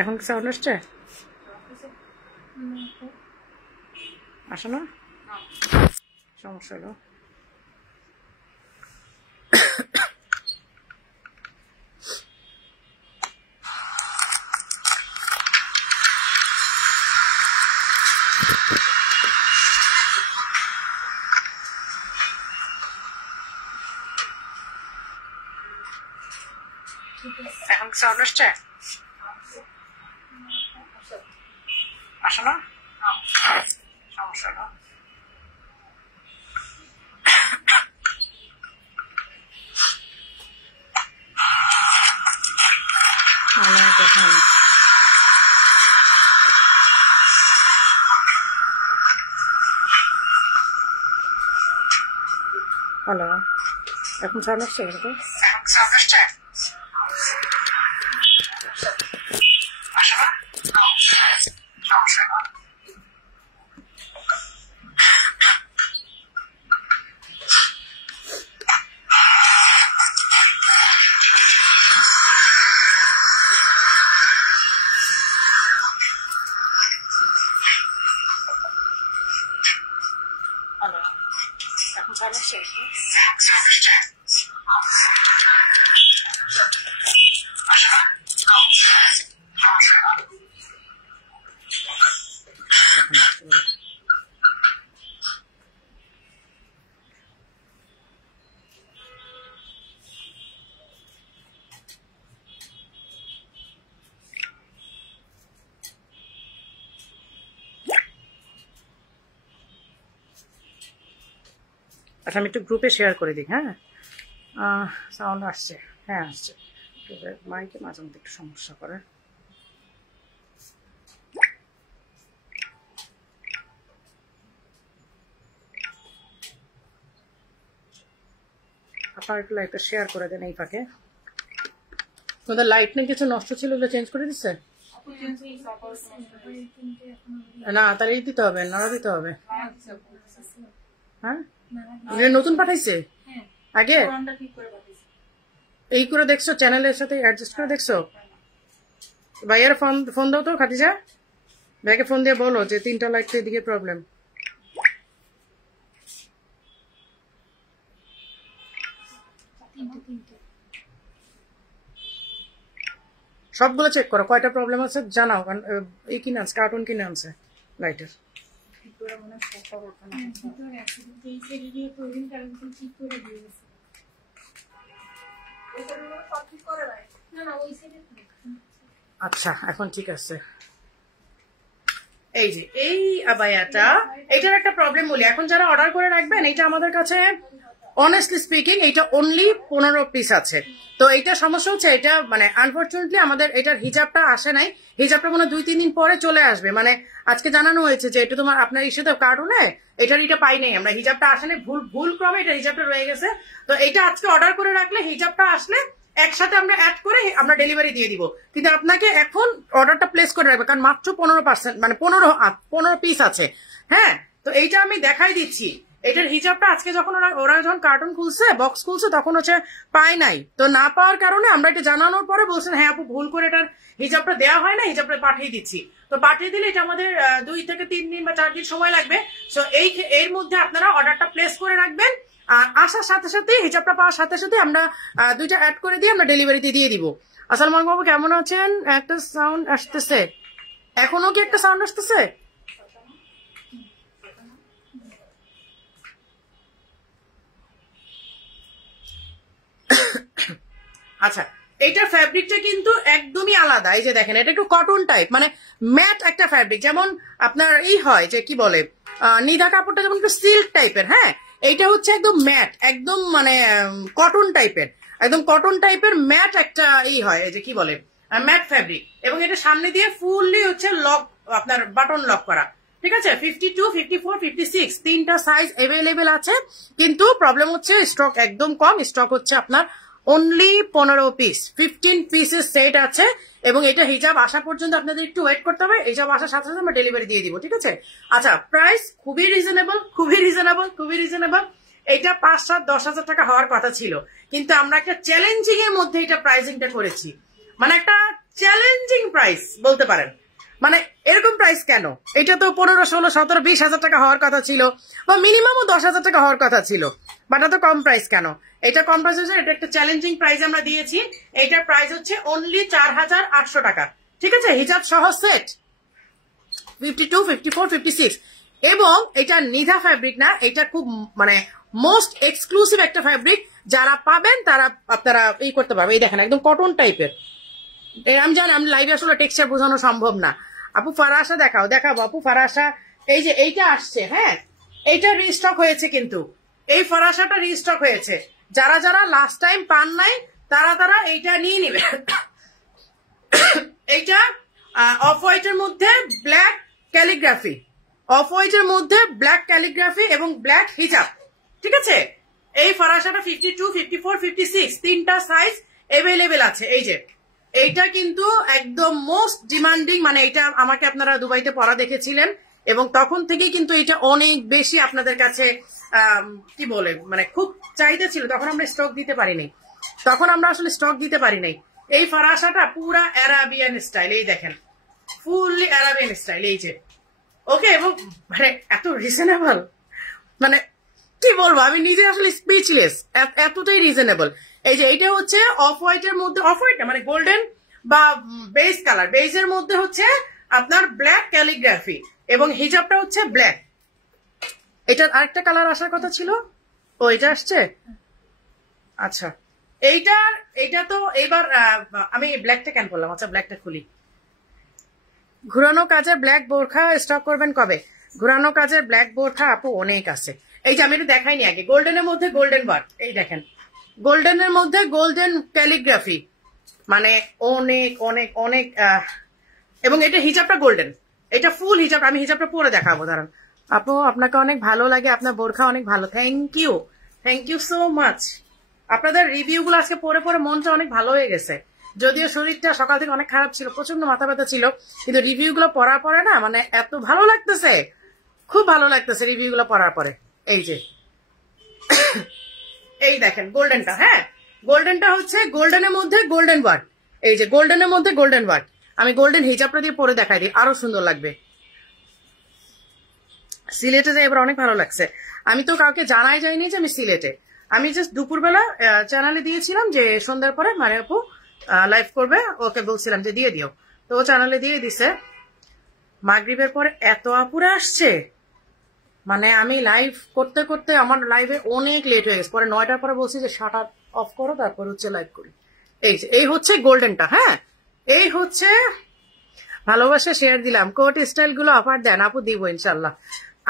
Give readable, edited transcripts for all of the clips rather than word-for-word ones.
এখন কি সাউন্ড আসছে? আসো না, সমস্যা হলো। এখন কি সাউন্ড আসছে? আসো না, সমস্যা হলো। হ্যালো, এখন সাউন্ড আসছে? আচ্ছা, আমি একটু গ্রুপে শেয়ার করে দিই। হ্যাঁ, সাউন্ড আসছে? হ্যাঁ আসছে। মাইকে মাঝে মধ্যে একটু সমস্যা করে। আপনার একটু লাইটটা শেয়ার করে দেন এই ফাঁকে। তোমাদের লাইট নিয়ে কিছু নষ্ট ছিল, ওগুলো চেঞ্জ করে দিচ্ছে? না, তাহলে দিতে হবে, নাড়া দিতে হবে। হ্যাঁ, নতুন পাঠাইছে আগে এই করে দেখছো, চ্যানেলের সাথে অ্যাডজাস্ট করে দেখছো? ভাইয়ার ফোন দাও তো, খাদিজা ভাইকে ফোন দিয়ে বলো যে 3টা লাইট তো এদিকে প্রবলেম। সবগুলো চেক করো, কয়টা প্রবলেম আছে জানাও। এই কিনে আনছে, কার্টুন কিনে আনছে লাইটের। আচ্ছা, এখন ঠিক আছে। এই যে এই আবায়াটা, এইটার একটা প্রবলেম বলি। এখন যারা অর্ডার করে রাখবেন, এটা আমাদের কাছে অনেস্টলি স্পিকিং এটা অনলি 15 পিস আছে। তো এইটা সমস্যা হচ্ছে, এটা মানে আনফরচুনেটলি আমাদের এটার হিজাবটা আসে নাই। হিজাবটা মনে 2-3 দিন পরে চলে আসবে। মানে আজকে জানানো হয়েছে যে এটা তোমার আপনার ইস্যুতে কার্টুনে এটা পাই নাই আমরা, হিজাবটা আসে নাই, ভুল ক্রমে এটা হিজাবটা রয়ে গেছে। তো এটা আজকে অর্ডার করে রাখলে হিজাবটা আসলে একসাথে আমরা অ্যাড করে আমরা ডেলিভারি দিয়ে দিব। কিন্তু আপনাকে এখন অর্ডারটা প্লেস করে রাখবে, কারণ মাত্র 15% মানে 15 পিস আছে। হ্যাঁ, তো এইটা আমি দেখাই দিচ্ছি। এটার হিজাবটা আজকে যখন ওরা যখন কার্টুন খুলছে, বক্স খুলছে, তখন হচ্ছে পায় নাই। তো না পাওয়ার কারণে আমরা এটা জানানোর পরে বলছেন হ্যাঁ আপু ভুল করে এটার হিজাবটা দেওয়া হয় না, হিজাবটা পাঠিয়ে দিচ্ছি। তো পাঠিয়ে দিলে এটা আমাদের 2 থেকে 3 দিন বা 4 দিন সময় লাগবে। সো এর মধ্যে আপনারা অর্ডারটা প্লেস করে রাখবেন। আর আসার সাথে সাথে, হিজাবটা পাওয়ার সাথে সাথে আমরা 2টা অ্যাড করে দিয়ে আমরা ডেলিভারিতে দিয়ে দিব। আসসালামু আলাইকুম বাবু, কেমন আছেন? একটা সাউন্ড আসতেছে, এখনো কি একটা সাউন্ড আসতেছে? আচ্ছা, এইটার ফ্যাব্রিকটা কিন্তু একদমই আলাদা। এই যে দেখেন, এটা একটু কটন টাইপ, মানে ম্যাট একটা ফ্যাব্রিক। যেমন আপনার এই হয় যে কি বলে নিদা কাপড়টা যেমন একটু সিল্ক টাইপের, হ্যাঁ এইটা হচ্ছে একদম ম্যাট, একদম মানে কটন টাইপের, একদম কটন টাইপের ম্যাট একটা এই হয়, এই যে কি বলে ম্যাট ফ্যাব্রিক। এবং এটা সামনে দিয়ে ফুললি হচ্ছে লক, আপনার বাটন লক করা। ঠিক আছে, 52, 54, 56 3টা সাইজ অ্যাভেলেবেল আছে। কিন্তু প্রবলেম হচ্ছে স্টক একদম কম, স্টক হচ্ছে আপনার অনলি 15 পিস, 15 পিসের সেট আছে। এবং এটা হিজাব আসা পর্যন্ত আপনাদের একটু ওয়েট করতে হবে। হিজাব আসার সাথে সাথে আমরা ডেলিভারি দিয়ে দিব। ঠিক আছে, আচ্ছা প্রাইস খুবই রিজনেবল, খুবই রিজনেবল, খুবই রিজনেবল। এটা 5-7-10 হাজার টাকা হওয়ার কথা ছিল, কিন্তু আমরা একটা চ্যালেঞ্জিং এর মধ্যে এটা প্রাইসিংটা করেছি। মানে একটা চ্যালেঞ্জিং প্রাইস বলতে পারেন। মানে এরকম প্রাইস কেন? এটা তো 15, 16, 17, 20 হাজার টাকা হওয়ার কথা ছিল, বা মিনিমামও 10 হাজার টাকা হওয়ার কথা ছিল, বাট এত কম প্রাইস কেন? এটা কম প্রাইস হচ্ছে, এটা একটা চ্যালেঞ্জিং প্রাইস আমরা দিয়েছি। এটার প্রাইস হচ্ছে অনলি 4800 টাকা, ঠিক আছে? হিজাব সহ সেট 52, 54, 56। এবং এটা নিধা ফ্যাব্রিক না, এটা খুব মানে মোস্ট এক্সক্লুসিভ একটা ফ্যাব্রিক। যারা পাবেন তারা আপনারা এই করতে পারবে। এই দেখেন একদম কটন টাইপের। আমি জানি আমি লাইভে আসলে টেক্সচার বোঝানো সম্ভব না। আপু ফারাসা দেখাবো আপু ফারাসা। এই যে এইটা আসছে, হ্যাঁ এইটা রিস্টক হয়েছে, কিন্তু এই ফারাসাটা রিস্টক হয়েছে। যারা যারা লাস্ট টাইম পান নাই তারা এইটা নিয়ে নিবে। এইটা অফ হোয়াইটের মধ্যে ব্ল্যাক ক্যালিগ্রাফি, অফ হোয়াইটের মধ্যে ব্ল্যাক ক্যালিগ্রাফি এবং ব্ল্যাক হিজাব, ঠিক আছে? এই ফারাসাটা 52, 54, 56 তিনটা সাইজ এভেলেবেল আছে। এই যে এইটা কিন্তু একদম মোস্ট ডিমান্ডিং, মানে এটা আমাকে আপনারা দুবাইতে পরা দেখেছিলেন এবং তখন থেকেই কিন্তু এটা অনেক বেশি আপনাদের কাছে কি বলে মানে খুব চাহিদা ছিল। তখন আমরা স্টক দিতে পারিনি, এই ফারাসাটা পুরা অ্যারাবিয়ান স্টাইল। এই দেখেন ফুললি অ্যারাবিয়ান স্টাইল, এই যে ওকে। এবং মানে এত রিজনেবল, মানে কি বলবো, আমি নিজে আসলে স্পিচলেস, এতটাই রিজনেবল। এই যে এটা হচ্ছে অফ হোয়াইটের মধ্যে, অফ হোয়াইট মানে গোল্ডেন বা বেজ কালার, বেজের মধ্যে হচ্ছে আপনার ব্ল্যাক ক্যালিগ্রাফি এবং হিজাবটা হচ্ছে ব্ল্যাক। এটার আরেকটা কালার আসার কথা ছিল, ও এটা আসছে। আচ্ছা এইটা তো এবার আমি ব্ল্যাকটা কেন করলাম? আচ্ছা ব্ল্যাকটা খুলি। ঘুরানো কাজের ব্ল্যাক বোরখা স্টক করবেন কবে? ঘুরানো কাজের ব্ল্যাক বোরখা আপু অনেক আছে। এই যে আমি এটা দেখাইনি আগে, গোল্ডেনের মধ্যে গোল্ডেন ওয়ার্ক, এই দেখেন গোল্ডেনের মধ্যে গোল্ডেন ক্যালিগ্রাফি, মানে অনেক অনেক অনেক। এবং এটা হিজাবটা গোল্ডেন, এটা ফুল হিজাব। আমি হিজাবটা পরে দেখাবো, দাঁড়ান। আপু আপনাকে অনেক ভালো লাগে, আপনার বোরখা অনেক ভালো। Thank you so much. আপনাদের রিভিউ গুলো আজকে পরে পরে মনটা অনেক ভালো হয়ে গেছে। যদিও শরীরটা সকাল থেকে অনেক খারাপ ছিল, প্রচন্ড মাথা ব্যথা ছিল, কিন্তু রিভিউ গুলো পড়ার পরে না মানে এত ভালো লাগতেছে, খুব ভালো লাগতেছে রিভিউ গুলো পড়ার পরে। এই যে এই দেখেন গোল্ডেনটা, হ্যাঁ গোল্ডেনটা হচ্ছে গোল্ডেনের মধ্যে গোল্ডেন ওয়ার্ক। এই যে গোল্ডেনের মধ্যে গোল্ডেন ওয়ার্ক, আমি গোল্ডেন হিজাবটা দিয়ে পরে দেখাই দিই, আরো সুন্দর লাগবে। সিলেটে যাই এবার অনেক ভালো লাগছে। আমি তো কাউকে জানাই যায়নি যে আমি সিলেটে, আমি জাস্ট দুপুরবেলা চ্যানেলে দিয়েছিলাম যে সন্ধ্যার পরে মানে আপু লাইভ করবে, ওকে বলছিলাম যে দিয়ে দিও, তো ও চ্যানেলে দিয়ে দিছে। মাগরিবের পরে এত আপুরা আসছে, মানে আমি লাইভ করতে করতে আমার লাইভে অনেক লেট হয়ে গেছে। পরে 9টার পরে বলছি যে শাটার অফ করো, তারপর হচ্ছে লাইভ করি। এই যে এই হচ্ছে গোল্ডেনটা, হ্যাঁ এই হচ্ছে ভালোবাসা শেয়ার দিলাম। কোট স্টাইল গুলো অফার দেন আপু? দিব ইনশাল্লাহ।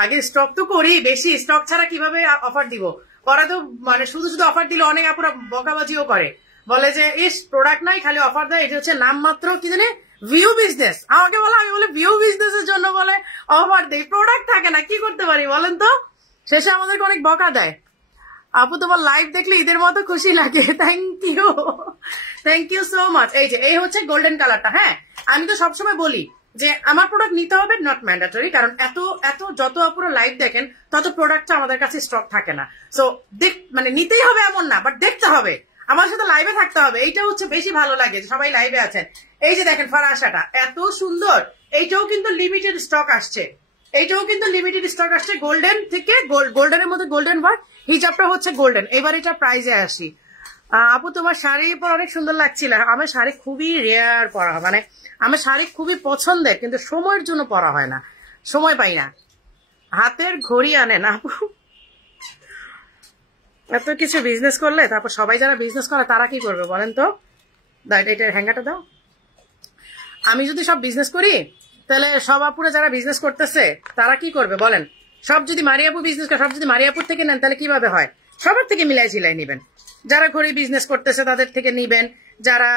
আগে স্টক তো করি, বেশি স্টক ছাড়া কিভাবে অফার দিব? ওরা তো মানে শুধু শুধু অফার দিলে অনেক আপুরা বকাবাজিও করে, বলে যে ইস প্রোডাক্ট নাই খালি অফার দেয়, এটা হচ্ছে নাম মাত্র কি জানি ভিউ বিজনেস। আমাকে বলো, আমি বলে ভিউ বিজনেসের জন্য বলে অফার দেয়, প্রোডাক্ট থাকে না, কি করতে পারি বলেন তো? শেষে আমাদেরকে অনেক বকা দেয়। আপু তোমার লাইভ দেখলে ঈদের মতো খুশি লাগে। Thank you so much. এই যে এই হচ্ছে গোল্ডেন কালারটা। হ্যাঁ আমি তো সবসময় বলি যে আমার প্রোডাক্ট নিতে হবে, নট ম্যান্ডেটরি, কারণ এত যত আপুরা লাইভ দেখেন তত প্রোডাক্টটা আমাদের কাছে স্টক থাকে না। সো মানে নিতেই হবে এমন না, বাট দেখতে হবে, আমার সাথে লাইভে থাকতে হবে। এইটা হচ্ছে বেশি ভালো লাগে যে সবাই লাইভে আছেন। এই যে দেখেন ফারাসাটা এত সুন্দর, এইটাও কিন্তু লিমিটেড স্টক আসছে, গোল্ডেন থেকে গোল্ডেনের মধ্যে গোল্ডেন ওয়ার্ক, হিজাবটা হচ্ছে গোল্ডেন। এবার এটা প্রাইজে আসি। আপু তোমার শাড়ি পর অনেক সুন্দর লাগছিল। আমার শাড়ি খুবই রেয়ার পরা, মানে আমার শাড়ি খুবই পছন্দের, কিন্তু সময়ের জন্য পরা হয় না, সময় পাই না। হাতের ঘড়ি আনে না আপু, এত কিছু বিজনেস করলে তারপর সবাই যারা বিজনেস করে তারা কি করবে বলেন তো? এটার হ্যাঙ্গাটা দাও। আমি যদি সব বিজনেস করি তাহলে সব আপুরা যারা বিজনেস করতেছে তারা কি করবে বলেন? সব যদি মারিয়াপু বিজনেস করে, সব যদি মারিয়াপুর থেকে নেন তাহলে কিভাবে হয়? সবার থেকে মিলাই ঝিলাই নিবেন। যারা ঘড়ি বিজনেস করতেছে তাদের থেকে নিবেন, যারা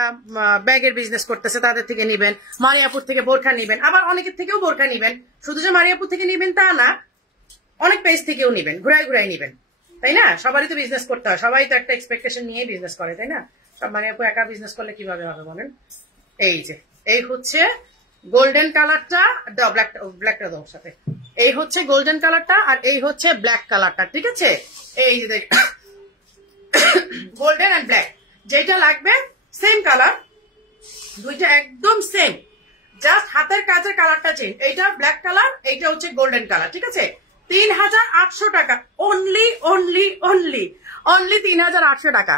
ব্যাগের বিজনেস করতেছে তাদের থেকে নিবেন, মারিয়াপুর থেকে বোরখা নিবেন, আবার অনেকের থেকেও বোরখা নিবেন। শুধু যে মারিয়াপুর থেকে নিবেন তা না, অনেক পেজ থেকেও নিবেন, ঘুরাই নিবেন, তাই না? সবারই তো বিজনেস করতে হয়, সবাই তো একটা এক্সপেকটেশন নিয়ে বিজনেস করে, তাই না? সব মারিয়াপুর একা বিজনেস করলে কিভাবে হবে বলেন? এই যে এই হচ্ছে গোল্ডেন কালারটা, দাও ব্ল্যাকটা দাও সাথে। এই হচ্ছে গোল্ডেন কালারটা আর এই হচ্ছে ব্ল্যাক কালারটা, ঠিক আছে? এই যে গোল্ডেন এন্ড ব্ল্যাক, যেটা লাগবে সেম কালার দুইটা একদম সেম, জাস্ট হাতের কাজের কালারটা চেঞ্জ। এইটা ব্ল্যাক কালার, এইটা হচ্ছে গোল্ডেন কালার, ঠিক আছে। 3800 টাকা অনলি, অনলি অনলি অনলি 3800 টাকা।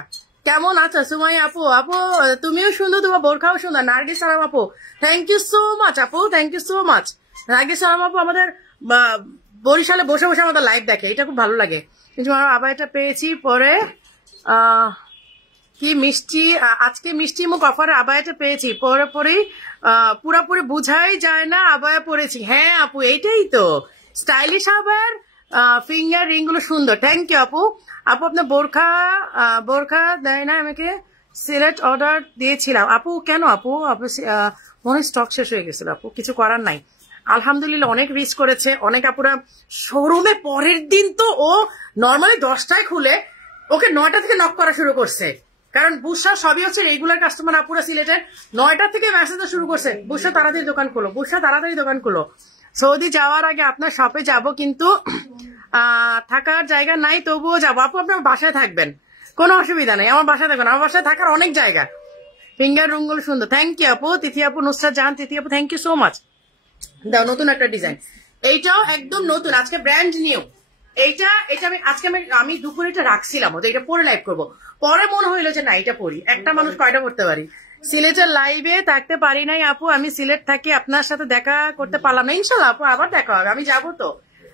কেমন আছো সুমাই আপু? আপু তুমিও সুন্দর, তোমার বোরখাও সুন্দর। নার্গিস সালাম আপু, থ্যাংক ইউ সো মাচ আপু, thank you so much. Nargis Salam আপু আমাদের বরিশালে বসে বসে আমাদের লাইভ দেখে, এটা খুব ভালো লাগে। কিন্তু আবার এটা পেয়েছি পরে কি মিষ্টি, আজকে মিষ্টি মুখ অফারে আবায়াটা পেয়েছি, পরে পরেই পুরোপুরি বুঝাই যায় না আবায়া পরেছি। হ্যাঁ আপু এইটাই তো স্টাইলিশ আবায়ার ফিঙ্গার রিং গুলো সুন্দর। থ্যাংক ইউ আপু। আপু আপনার বোরখা দেয় না আমাকে, সিলেক্ট অর্ডার দিয়েছিলাম আপু। কেন আপু? আপু মনে স্টক শেষ হয়ে গেছিল আপু, কিছু করার নাই। আলহামদুলিল্লাহ অনেক রিচ করেছে, অনেক আপুরা শোরুমে পরের দিন তো ও নর্মালি 10টায় খুলে ওকে 9টা থেকে নক করা শুরু করছে, কারণ বুসরা সবই হচ্ছে রেগুলার কাস্টমার আপুরা সিলেটের। 9টা থেকে মেসেজ শুরু করছে, বুসরা তাড়াতাড়ি দোকান খুলো, বুসরা তাড়াতাড়ি দোকান খুলো। সৌদি যাওয়ার আগে আপনার শপে যাব, কিন্তু থাকার জায়গা নাই, তবুও যাবো। আপু আপনার বাসায় থাকবেন, কোনো অসুবিধা নেই, আমার বাসায় থাকবেন, আমার বাসায় থাকার অনেক জায়গা। ফিঙ্গার রুমগুলো সুন্দর। থ্যাংক ইউ আপু। তিথি আপু, নুসরাত জাহান তিথি আপু, থ্যাংক ইউ সো মাচ। দাও নতুন একটা ডিজাইন, এইটাও একদম নতুন, আজকে ব্র্যান্ড নিউ। এইটা আমি দুপুরে এটা রাখছিলাম, এটা পরে লাইভ করবো। পরে মনে হইলো যে না এটা পড়ি, একটা মানুষ কয়টা করতে পারি। সিলেটের লাইভে থাকতে পারি নাই আপু, আমি সিলেট থাকি, আপনার সাথে দেখা করতে পারলাম না। ইনশাল্লাহ আপু আবার দেখা হবে, আমি যাবো তো,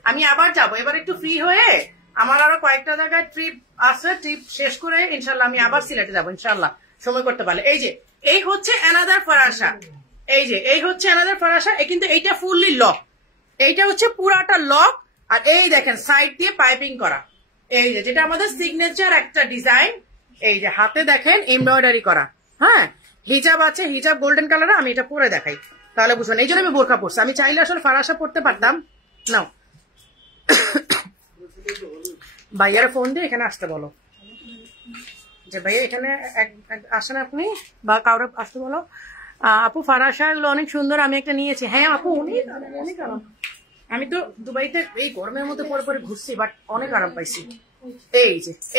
আমি আবার যাবো। এবার একটু ফ্রি হয়ে আমার আরো কয়েকটা জায়গায় ট্রিপ আছে, ট্রিপ শেষ করে ইনশাল্লাহ আমি আবার সিলেটে যাবো ইনশাল্লাহ, সময় করতে পারলে। এই হচ্ছে অ্যানাদার ফরাসা, এই হচ্ছে অ্যানাদার ফরাসা, কিন্তু এইটা ফুললি লক, এইটা হচ্ছে পুরাটা লক। আর এই দেখেন সাইড দিয়ে পাইপিং করা, যেটা আমাদের সিগনেচার একটা ডিজাইন। হাতে দেখেন এমব্রয়ডারি করা। হ্যাঁ হিজাব আছে, হিজাব গোল্ডেন কালার, আমি এটা পরে দেখাই তাহলে বুঝবেন। এই জন্য আমি বোরখা পরছি, আমি চাইলে আসলে ফারাসা পরতে পারতাম। নাও ভাইয়ার ফোন দিয়ে এখানে আসতে বলো, যে ভাইয়া এখানে আসেন আপনি, বা কাউরে আসতে বলো। আপু ফারাসা এগুলো অনেক সুন্দর, আমি একটা নিয়েছি। হ্যাঁ আপু অনেক আরাম, আমি তো দুবাইতে এই গরমের মধ্যে পরে পরে ঘুরছি, বাট অনেক আরাম পাইছি।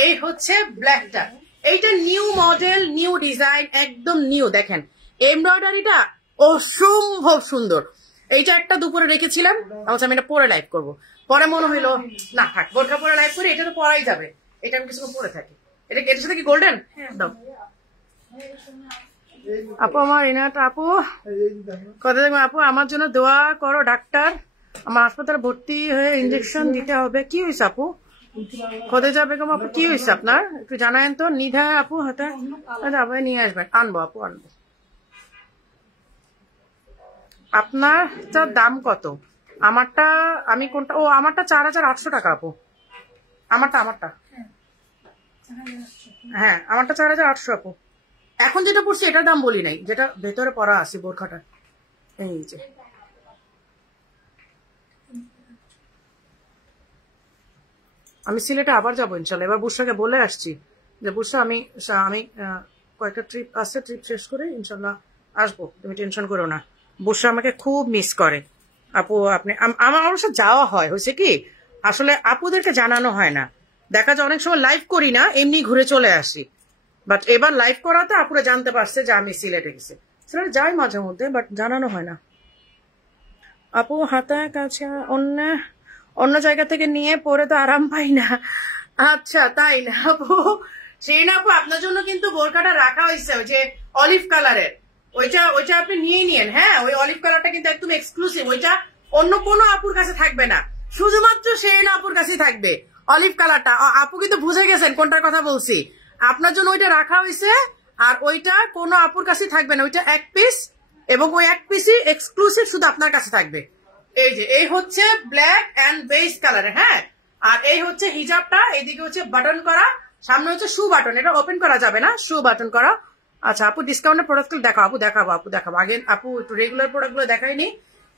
এই হচ্ছে ব্ল্যাকটা, এইটা নিউ মডেল, নিউ ডিজাইন, একদম নিউ। দেখেন এমব্রয়ডারিটা অসম্ভব সুন্দর। এইটা একটা দুপুরে রেখেছিলাম, আমি এটা পরে লাইভ করবো। পরে মনে হইলো না থাক, বোরখা পরে লাইভ করি, এটা তো পরাই যাবে, এটা আমি কিছু পরে থাকি। এটার সাথে কি গোল্ডেন দাও আপু। আমার ইনাটা আপু কথা দেখবেন আপু, আমার জন্য দোয়া করো। ডাক্তার আমার হাসপাতালে ভর্তি হয়ে ইঞ্জেকশন দিতে হবে। কি হয়েছে আপু? খোদেজা বেগম আপু কি হয়েছে আপনার, একটু জানায়েন তো। নিধা আপু হাতে আবার নিয়ে আসবেন, আনবো আপু আনবো। আপনার দাম কত? আমারটা আমি কোনটা, ও আমারটা 4800 টাকা আপু। আমারটা হ্যাঁ আমারটা 4800 আপু। এখন যেটা পড়ছি এটার দাম বলি নাই, যেটা ভেতরে পরা আছে বোরখাটা। এই যে আমি সিলেটে আবার যাবো ইনশাল্লাহ। এবার বুসরাকে বলে আসছি যে বুসরা আমি কয়েকটা ট্রিপ আছে, ট্রিপ শেষ করে ইনশাল্লাহ আসবো, তুমি টেনশন করো না। বুসরা আমাকে খুব মিস করে আপু। আপনি আমার অবশ্য যাওয়া হয়, হয়েছে কি আসলে আপুদেরকে জানানো হয় না, দেখা যায় অনেক সময় লাইভ করি না, এমনি ঘুরে চলে আসি। বাট এবার লাইভ করাতে আপুরা জানতে পারছে যে আমি সিলেটে গেছি। সিলেটে যাই মাঝে মধ্যে, বাট জানানো হয় না। আপু হাতায় কাছে অন্য জায়গা থেকে নিয়ে পরে তো আরাম পাই না। আচ্ছা তাই না আপু? সেই না আপু, আপনার জন্য কিন্তু বোরখাটা রাখা হয়েছে, ওই যে অলিভ কালারের, ওইটা আপনি নিয়ে নিয়েন। হ্যাঁ ওই অলিভ কালারটা কিন্তু একদম এক্সক্লুসিভ, ওইটা অন্য কোনো আপুর কাছে থাকবে না, শুধুমাত্র সেই না আপুর কাছেই থাকবে অলিভ কালারটা। আপু কিন্তু বুঝে গেছেন কোনটার কথা বলছি। আপনার জন্য ওইটা রাখা হয়েছে, আর ওইটা কোনো আপুর কাছেই থাকবে না, ওইটা এক পিস, এবং ওই এক পিসই এক্সক্লুসিভ শুধু আপনার কাছে থাকবে। এই হচ্ছে ব্ল্যাক এন্ড বেজ কালার। হ্যাঁ আর এই হচ্ছে হিজাবটা, এইদিকে হচ্ছে বাটন করা, সামনে হচ্ছে শু বাটন, এটা ওপেন করা যাবে না, শু বাটন করা। আচ্ছা আপু ডিসকাউন্টের প্রোডাক্ট দেখাও আপু, দেখাবো আগে আপু, একটু রেগুলার প্রোডাক্ট গুলো দেখাইনি।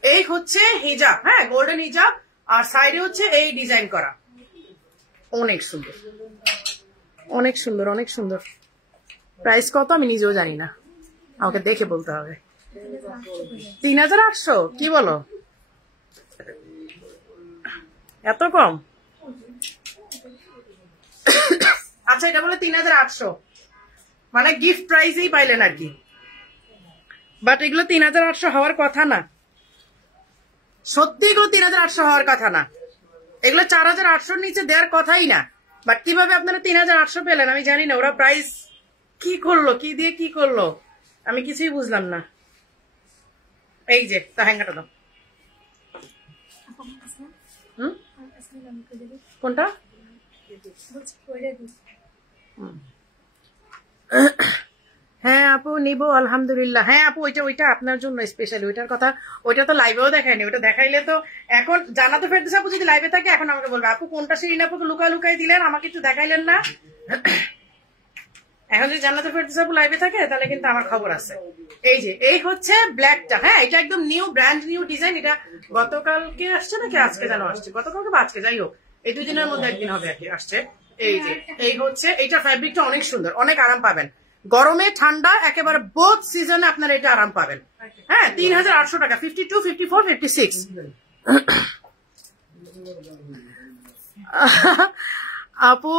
এই হচ্ছে হিজাব, হ্যাঁ গোল্ডেন হিজাব, আর সাইডে হচ্ছে এই ডিজাইন করা, অনেক সুন্দর অনেক সুন্দর অনেক সুন্দর। প্রাইস কত আমি নিজেও জানি না, আমাকে দেখে বলতে হবে। 3800? কি বলো, এত কম? আচ্ছা এটা বলে 3800, মানে গিফট প্রাইজেই পাইলেন আর কি। বাট এগুলো 3800 হওয়ার কথা না, সত্যি এগুলো 3800 হওয়ার কথা না, এগুলো 4800 নিচে দেওয়ার কথাই না। বাট কিভাবে আপনারা 3800 পেলেন আমি জানি না, ওরা প্রাইস কি করলো, কি দিয়ে কি করলো আমি কিছুই বুঝলাম না। এই যে তাহেঙ্গাটা দাও। কোনটা? হ্যাঁ আপু নিবো আলহামদুলিল্লাহ। হ্যাঁ আপু ওইটা আপনার জন্য স্পেশালি, ওইটার কথা, ওইটা তো লাইভেও দেখায়নি, ওইটা দেখাইলে তো এখন জান্নাত ফেরদৌস আপু যদি লাইভে থাকে এখন আমাকে বলবে আপু কোনটা শিরিন আপুকে লুকাই দিলেন, আমাকে একটু দেখাইলেন না। এখন যদি জান্নাত ফেরদৌস আপু লাইভে থাকে তাহলে কিন্তু আমার খবর আছে। এই যে এই হচ্ছে ব্ল্যাকটা, হ্যাঁ এটা একদম নিউ ব্র্যান্ড নিউ ডিজাইন। এটা গতকালকে আসছে নাকি আজকে যেন আসছে, গতকালকে বা আজকে, যাই হোক এই 2 দিনের মধ্যে একদিন হবে আর কি আসছে। এই যে এই হচ্ছে, এইটা ফ্যাব্রিকটা অনেক সুন্দর, অনেক আরাম পাবেন, গরমে ঠান্ডা একেবারে বোথ সিজনে আপনারা এটা আরাম পাবেন। হ্যাঁ 3800 টাকা, 52, 54, 56। আপু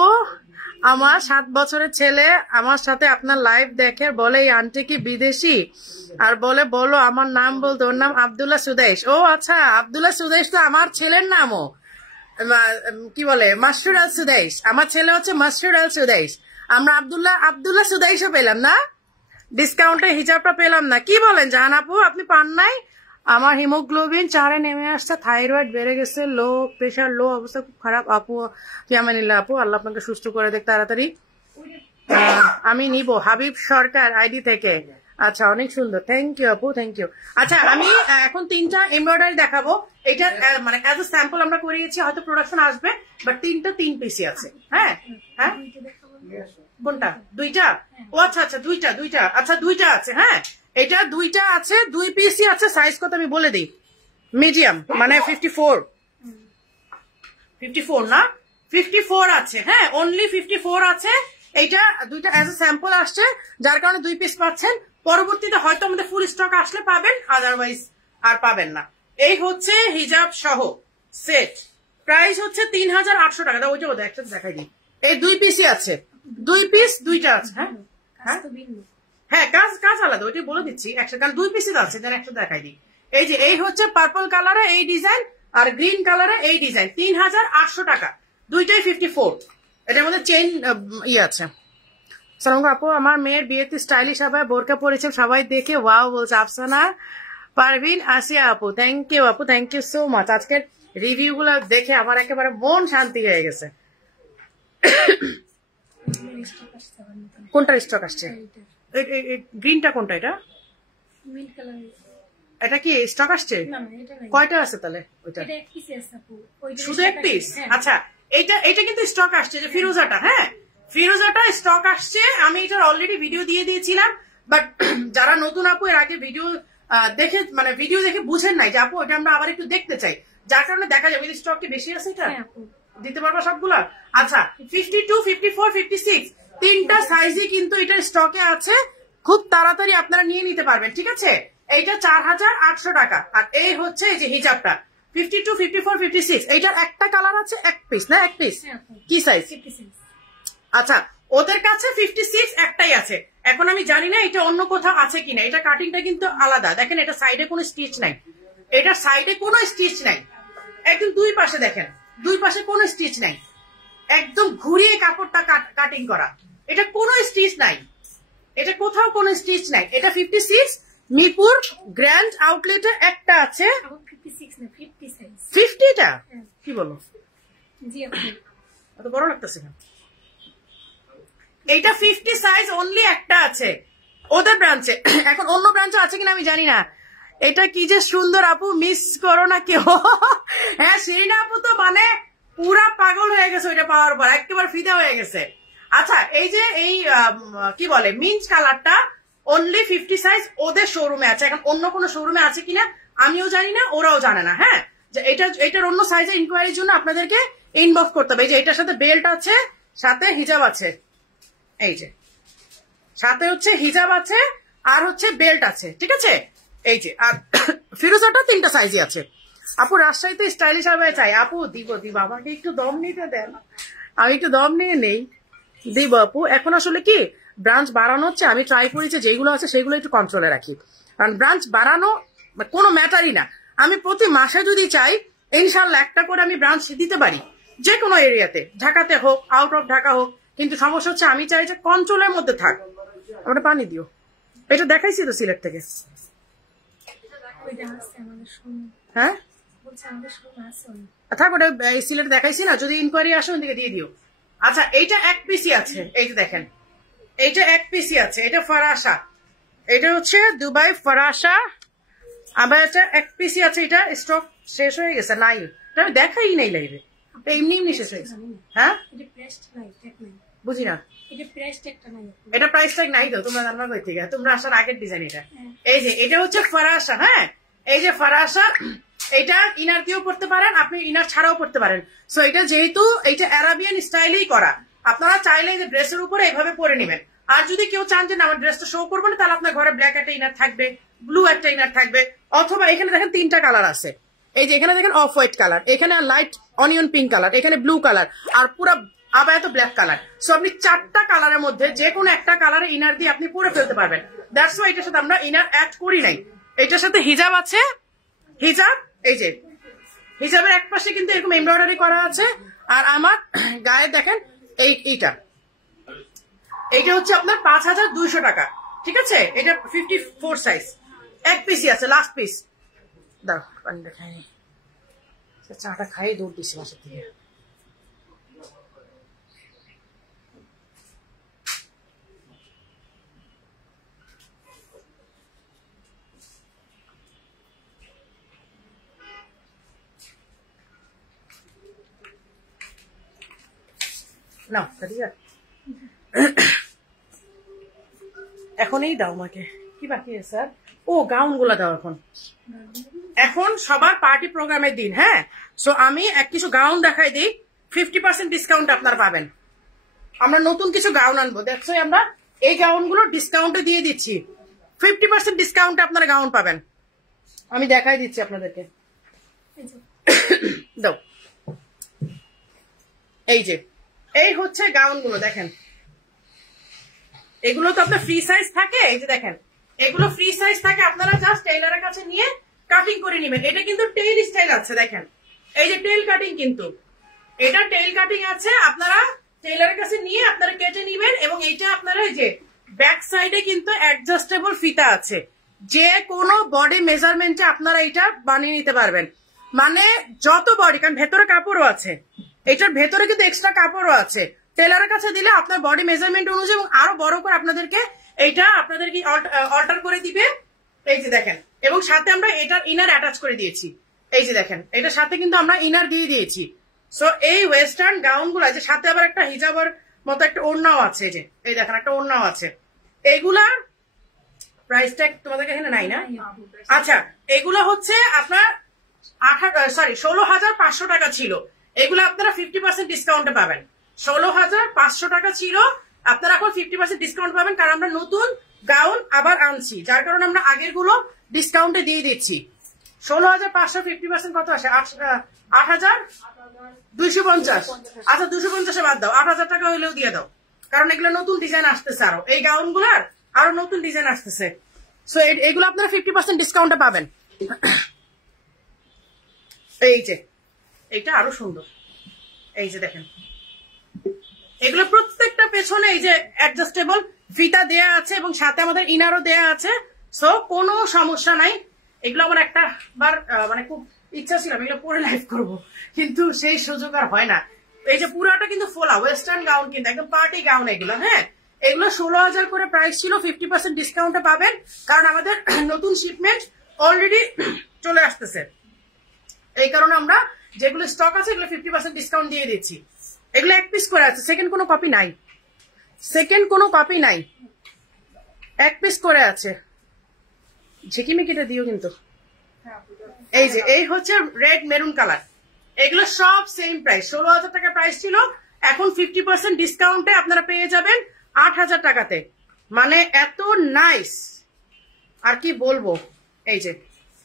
আমার 7 বছরের ছেলে আমার সাথে আপনার লাইভ দেখে, বলে এই আন্টি কি বিদেশি, আর বলে বলো আমার নাম বলতে, ওর নাম আব্দুল্লাহ সুদাইশ। ও আচ্ছা, আব্দুল্লাহ সুদাইশ তো আমার ছেলের নামও, কি বলে মাসরুর আল সুদাইশ, আমার ছেলে হচ্ছে মাসরুর আল সুদাইশ। আমরা আব্দুল্লাহ সুদাইশও পেলাম না, ডিসকাউন্টে হিজাবটা পেলাম না। কি বলেন জাহান আপু, আপনি পান নাই? আমার হিমোগ্লোবিন 4-এ নেমে আসছে, থাইরয়েড বেড়ে গেছে, লো প্রেশার, লো অবস্থা খুব খারাপ। আপু কিয়ামানিল্লাহ আপু, আল্লাহ আপনাকে সুস্থ করে দেখ তাড়াতাড়ি। আমি নিব হাবিব সরকার আইডি থেকে। আচ্ছা অনেক সুন্দর, থ্যাংক ইউ আপু, থ্যাংক ইউ। আচ্ছা আমি এখন 3টা এমব্রয়ডারি দেখাবো, এটা মানে অ্যাজ এ স্যাম্পল আমরা করিয়েছি, হয়তো প্রোডাকশন আসবে, বাট 3 পিসি আছে। হ্যাঁ হ্যাঁ কোনটা? 2টা? ও আচ্ছা আচ্ছা 2টা, আচ্ছা 2টা আছে। হ্যাঁ এটা 2টা আছে, 2 পিসই আছে। সাইজ কত আমি বলে দিই, মিডিয়াম মানে 54 না 54 আছে। হ্যাঁ অনলি 54 আছে। এইটা 2টা অ্যাজ এ স্যাম্পল আসছে, যার কারণে 2 পিস পাচ্ছেন। পরবর্তীতে হয়তো আমাদের ফুল স্টক আসলে পাবেন, আদারওয়াইজ আর পাবেন না। এই হচ্ছে হিজাব সহ সেট, প্রাইস হচ্ছে 3800 টাকা। ওইটা ওদের একসাথে দেখাই দিই। এই 2 পিসই আছে, 2 পিস 2টা আছে। হ্যাঁ হ্যাঁ কাজ আলাদা, ওইটাই বলে দিচ্ছি একসাথে, কারণ 2 পিসই আছে, যেন একসাথে দেখাই দিই। এই যে এই হচ্ছে পার্পল কালারে এই ডিজাইন, আর গ্রিন কালারে এই ডিজাইন, 3800 টাকা, 2টাই 54। এটার মধ্যে চেইন আছে। সালাম আপু, আমার মেয়ের বিয়েতে স্টাইলিশ হবে, বোরকা পরেছে, সবাই দেখে ওয়াও বলছে। আফসানা পারভিন আসিয়া আপু, থ্যাংক ইউ আপু, থ্যাংক ইউ সো মাচ। আজকের রিভিউ গুলো দেখে আমার একেবারে মন শান্তি হয়ে গেছে। কোনটার স্টক আসছে? গ্রিনটা কোনটা? এটা কি স্টক আসছে? কয়টা আছে তাহলে? শুধু 1 পিস? আচ্ছা এটা কিন্তু স্টক আসছে, যে ফিরোজাটা। হ্যাঁ ফিরোজাটা স্টক আসছে, আমি এটার অলরেডি ভিডিও দিয়ে দিয়েছিলাম, বাট যারা নতুন আপু এর আগে ভিডিও দেখে বুঝেন নাই যে আপু এটা আমরা আবার একটু দেখতে চাই, যার কারণে দেখা যাবে স্টক কি বেশি আছে। এটা দিতে পারবো সবগুলা? আচ্ছা 52, 54, 56 3টা সাইজই কিন্তু এটা স্টকে আছে, খুব তাড়াতাড়ি আপনারা নিয়ে নিতে পারবেন। ঠিক আছে, এইটা 4800 টাকা। আর এই হচ্ছে এই যে হিজাবটা 52, 54, 56, এইটার একটা কালার আছে, 1 পিস না 1 পিস কি সাইজ? আচ্ছা ওদের কাছে 56 একটাই আছে। এখন আমি জানি না এটা অন্য কোথাও আছে কিনা, এটা কাটিংটা কিন্তু আলাদা। দেখেন এটা সাইডে কোনো স্টিচ নাই, এটা সাইডে কোনো স্টিচ নাই, একদম 2 পাশে দেখেন, 2 পাশে কোনো স্টিচ নাই, একদম ঘুরিয়ে কাপড়টা কাটিং করা, এটা কোনো স্টিচ নাই, এটা কোথাও কোনো স্টিচ নাই। এটা 56 মিরপুর গ্র্যান্ড আউটলেটে একটা আছে। 50টা কি বলো, এত বড় লাগতেছে না। এইটা 50 সাইজ অনলি একটা আছে ওদের ব্রাঞ্চে, এখন অন্য ব্রাঞ্চে আছে কিনা আমি জানি না। এটা কি যে সুন্দর আপু, মিস করো না কেউ। হ্যাঁ শিরিনা আপু তো মানে পুরা পাগল হয়ে গেছে ওইটা পাওয়ার পর, একেবারে ফিদা হয়ে গেছে। আচ্ছা এই যে এই কি বলে মিন্ট কালারটা অনলি 50 সাইজ ওদের শোরুমে আছে, এখন অন্য কোনো শোরুমে আছে কিনা আমিও জানি না, ওরাও জানে না। হ্যাঁ যে এটার অন্য সাইজের ইনকোয়ারির জন্য আপনাদেরকে ইনবক্স করতে হবে। এই যে এটার সাথে বেল্ট আছে, সাথে হিজাব আছে, এই যে সাথে হচ্ছে হিজাব আছে আর হচ্ছে বেল্ট আছে। ঠিক আছে, এই যে আর ফিরোজাটা 3টা সাইজই আছে। আপু রাজশাহীতে স্টাইলিশ হবে চাই। আপু দিব আমাকে একটু দম নিতে দেন, আমি একটু দম নিয়ে নেই, দিব আপু। এখন আসলে কি ব্রাঞ্চ বাড়ানো হচ্ছে, আমি ট্রাই করেছি যেগুলো আছে সেগুলো একটু কন্ট্রোলে রাখি। কারণ ব্রাঞ্চ বাড়ানো কোনো ম্যাটারই না। আমি প্রতি মাসে যদি চাই ইনশাল্লাহ একটা করে আমি ব্রাঞ্চ দিতে পারি যে কোনো এরিয়াতে, ঢাকাতে হোক আউট অফ ঢাকা হোক, কিন্তু সমস্যা হচ্ছে আমি চাই যে কন্ট্রোলের মধ্যে থাক। ওটা পানি দিও, এটা দেখাইছি তো সিলেট থেকে। হ্যাঁ থাক, ওটা সিলেট দেখাইছি না, যদি ইনকোয়ারি আসে ওদিকে দিয়ে দিও। আচ্ছা এইটা এক পিসি আছে, এই যে দেখেন এইটা এক পিসি আছে, এটা ফরাসা, এটা হচ্ছে দুবাই ফরাসা। আবার এটা এক পিসি আছে, এটা স্টক শেষ হয়ে গেছে, নাই এটা আমি দেখাই নাই লাইভে, এমনি এমনি শেষ হয়ে গেছে। হ্যাঁ বুঝি না, এটা প্রাইস ট্যাগ নাই তো, তোমরা জানবা কই থেকে, তোমরা আসার আগের ডিজাইন এটা। এই যে এটা হচ্ছে ফরাসা, হ্যাঁ এই যে ফরাসা, এটা ইনার দিয়েও পড়তে পারেন আপনি, ইনার ছাড়াও পড়তে পারেন। সো এটা যেহেতু এইটা অ্যারাবিয়ান স্টাইলেই করা, আপনারা চাইলে যে ড্রেসের উপরে এইভাবে পরে নেবেন। আর যদি কেউ চান যে না আমার ড্রেসটা শো করবো না, তাহলে আপনার ঘরে ব্ল্যাক একটা ইনার থাকবে, ব্লু একটা ইনার থাকবে, অথবা এখানে দেখেন তিনটা কালার আছে, এই যে এখানে দেখেন অফ হোয়াইট কালার, এখানে লাইট অনিয়ন পিঙ্ক কালার, এখানে ব্লু কালার, আর পুরো আবার এত ব্ল্যাক কালার। সো আপনি চারটা কালারের মধ্যে যে কোনো একটা কালারে ইনার দিয়ে আপনি পরে ফেলতে পারবেন। দ্যাটস ওয়াই এটার সাথে আমরা ইনার অ্যাড করি নাই। এটার সাথে হিজাব আছে, হিজাব এই যে হিজাবের এক পাশে কিন্তু এরকম এমব্রয়ডারি করা আছে। আর আমার গায়ে দেখেন এইটা হচ্ছে আপনার 5200 টাকা, ঠিক আছে। এটা 54 সাইজ, এক পিসই আছে, লাস্ট পিস। দাও পানি দেখায়নি, চাটা খাই দৌড় দিচ্ছি বাসার থেকে। না এখনই দাও আমাকে, কি বাকি আছে স্যার? ও গাউন গুলা দাও এখন, এখন সবার পার্টি প্রোগ্রামের দিন। হ্যাঁ সো আমি কিছু গাউন দেখাই দিই, 50% ডিসকাউন্ট আপনারা পাবেন। আমরা নতুন কিছু গাউন আনবো, দেখছো আমরা এই গাউন গুলো ডিসকাউন্টে দিয়ে দিচ্ছি, 50% ডিসকাউন্টে আপনারা গাউন পাবেন। আমি দেখাই দিচ্ছি আপনাদেরকে, দাও এই যে এই হচ্ছে গাউন গুলো দেখেন, এগুলো তো আপনার ফ্রি সাইজ থাকে, এই যে দেখেন এগুলো ফ্রি সাইজ থাকে, আপনারা জাস্ট টেইলারের কাছে নিয়ে কাটিং করে নেবেন। এটা কিন্তু টেইল স্টাইল আছে, দেখেন এই যে টেইল কাটিং, কিন্তু এটা টেইল কাটিং আছে, আপনারা টেইলারের কাছে নিয়ে আপনারা কেটে নেবেন। এবং এইটা আপনারা এই যে ব্যাক সাইডে কিন্তু অ্যাডজাস্টেবল ফিতা আছে, যে কোনো বডি মেজারমেন্টে আপনারা এটা বানিয়ে নিতে পারবেন, মানে যত বডি, কারণ ভেতরে কাপড়ও আছে, এটার ভেতরে কিন্তু এক্সট্রা কাপড়ও আছে। টেলারের কাছে দিলে আপনার বডি মেজারমেন্ট অনুযায়ী এবং আরো বড় করে আপনাদেরকে এইটা আপনাদেরকে অল্টার করে দিবে। এই যে দেখেন, এবং সাথে আমরা এটার ইনার অ্যাটাচ করে দিয়েছি, এই যে দেখেন এটার সাথে কিন্তু আমরা ইনার দিয়ে দিয়েছি। সো এই ওয়েস্টার্ন গাউন গুলা যে সাথে আবার একটা হিজাবের মতো একটা ওড়নাও আছে, এই যে এই দেখেন একটা ওড়নাও আছে। এইগুলার প্রাইস ট্যাগ তোমাদের এখানে নাই না? আচ্ছা এগুলো হচ্ছে আপনার 16,500 টাকা ছিল, এগুলো আপনারা 50% ডিসকাউন্টে পাবেন। 16,500 টাকা ছিল, আপনারা এখন 50% ডিসকাউন্ট পাবেন, কারণ আমরা নতুন গাউন আবার আনছি, যার কারণে আমরা আগের গুলো ডিসকাউন্টে দিয়ে দিচ্ছি। 16,500 50% কত আসে? 8,250। আচ্ছা 250 বাদ দাও, 8,000 টাকা হইলেও দিয়ে দাও, কারণ এগুলো নতুন ডিজাইন আসতেছে, আরো এই গাউন গুলার আরো নতুন ডিজাইন আসতেছে। সো এগুলো আপনারা 50% ডিসকাউন্টে পাবেন। এই যে এইটা আরো সুন্দর, এই যে দেখেন এগুলো প্রত্যেকটা পেছনে এই যে অ্যাডজাস্টেবল ফিতা দেয়া আছে এবং সাথে আমাদের ইনারও দেয়া আছে। সো কোনো সমস্যা নাই। এগুলো আমার একটা বার মানে খুব ইচ্ছা ছিল এগুলো পরে লাইভ করবো, কিন্তু সেই সুযোগ আর হয় না। এই যে পুরাটা কিন্তু ফোলা ওয়েস্টার্ন গাউন, কিন্তু একদম পার্টি গাউন এগুলো। হ্যাঁ এগুলো 16,000 করে প্রাইস ছিল, 50% ডিসকাউন্টে পাবেন, কারণ আমাদের নতুন শিপমেন্ট অলরেডি চলে আসতেছে। এই কারণে আমরা যেগুলো স্টক আছে এগুলো 50% ডিসকাউন্ট দিয়ে দিচ্ছি। এগুলো এক পিস করে আছে, সেকেন্ড কোনো কপি নাই, সেকেন্ড কোনো কপি নাই, এক পিস করে আছে। ঝিকিমিকিটা দিও কিন্তু। এই যে এই হচ্ছে রেড মেরুন কালার, এগুলো সব সেম প্রাইস, 16,000 টাকা প্রাইস ছিল, এখন 50% ডিসকাউন্টে আপনারা পেয়ে যাবেন 8,000 টাকাতে। মানে এত নাইস, আর কি বলবো। এই যে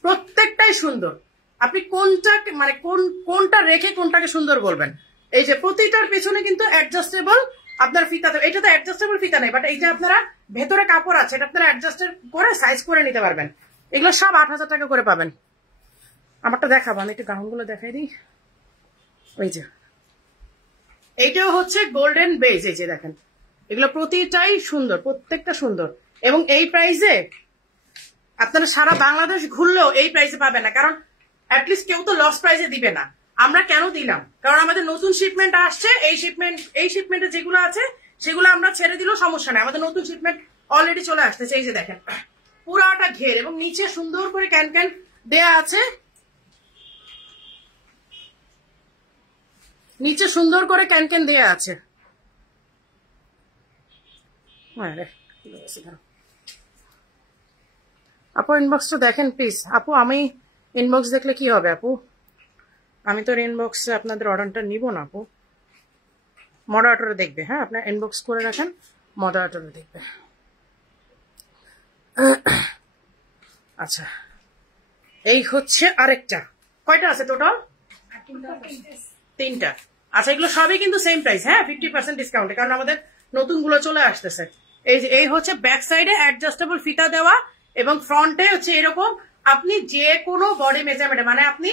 প্রত্যেকটাই সুন্দর, আপনি কোনটা মানে কোনটা রেখে কোনটাকে সুন্দর বলবেন। এই যে প্রতিটার পেছনে কিন্তু অ্যাডজাস্টেবল আপনার ফিতা, এটা তো অ্যাডজাস্টেবল ফিতা নেই, বাট এই যে আপনারা ভেতরে কাপড় আছে, এটা আপনারা অ্যাডজাস্ট করে সাইজ করে নিতে পারবেন। এগুলো সব 8,000 টাকা করে পাবেন। আমারটা দেখাবো, আমি একটু গাউনগুলো দেখাই দিই। ওই যে এইটাও হচ্ছে গোল্ডেন বেজ, এই যে দেখেন এগুলো প্রতিটাই সুন্দর, প্রত্যেকটা সুন্দর। এবং এই প্রাইসে আপনারা সারা বাংলাদেশ ঘুরলেও এই প্রাইসে পাবেন না, কারণ অ্যাটলিস্ট কেউ তো লস প্রাইসে দিবে না। আমরা কেন দিলাম, কারণ আমাদের নতুন শিপমেন্ট আসছে, এই শিপমেন্টে যেগুলো আছে সেগুলো আমরা ছেড়ে দিলেও সমস্যা নাই, আমাদের নতুন শিপমেন্ট অলরেডি চলে আসতেছে। এই যে দেখেন পুরাটা ঘের এবং নিচে সুন্দর করে ক্যান ক্যান দেয়া আছে, নিচে সুন্দর করে ক্যান ক্যান দেয়া আছে। আপু ইনবক্সটা দেখেন প্লিজ। আপু আমি ইনবক্স দেখলে কি হবে আপু, আমি তো ইনবক্সে আপনাদের অর্ডারটা নিব না আপু, মডারেটরে দেখবে। হ্যাঁ আপনার ইনবক্স করে রাখেন, মডারেটরে দেখবে। আচ্ছা এই হচ্ছে আরেকটা, কয়টা আছে টোটাল? 3টা। আচ্ছা এগুলো সবই কিন্তু সেম প্রাইস, হ্যাঁ 50% ডিসকাউন্টে, কারণ আমাদের নতুন গুলো চলে আসতেছে। এই যে এই হচ্ছে ব্যাক সাইডে অ্যাডজাস্টেবল ফিতা দেওয়া এবং ফ্রন্টে হচ্ছে এরকম আপনি যে কোনো বডি মেজারমেন্টে, মানে আপনি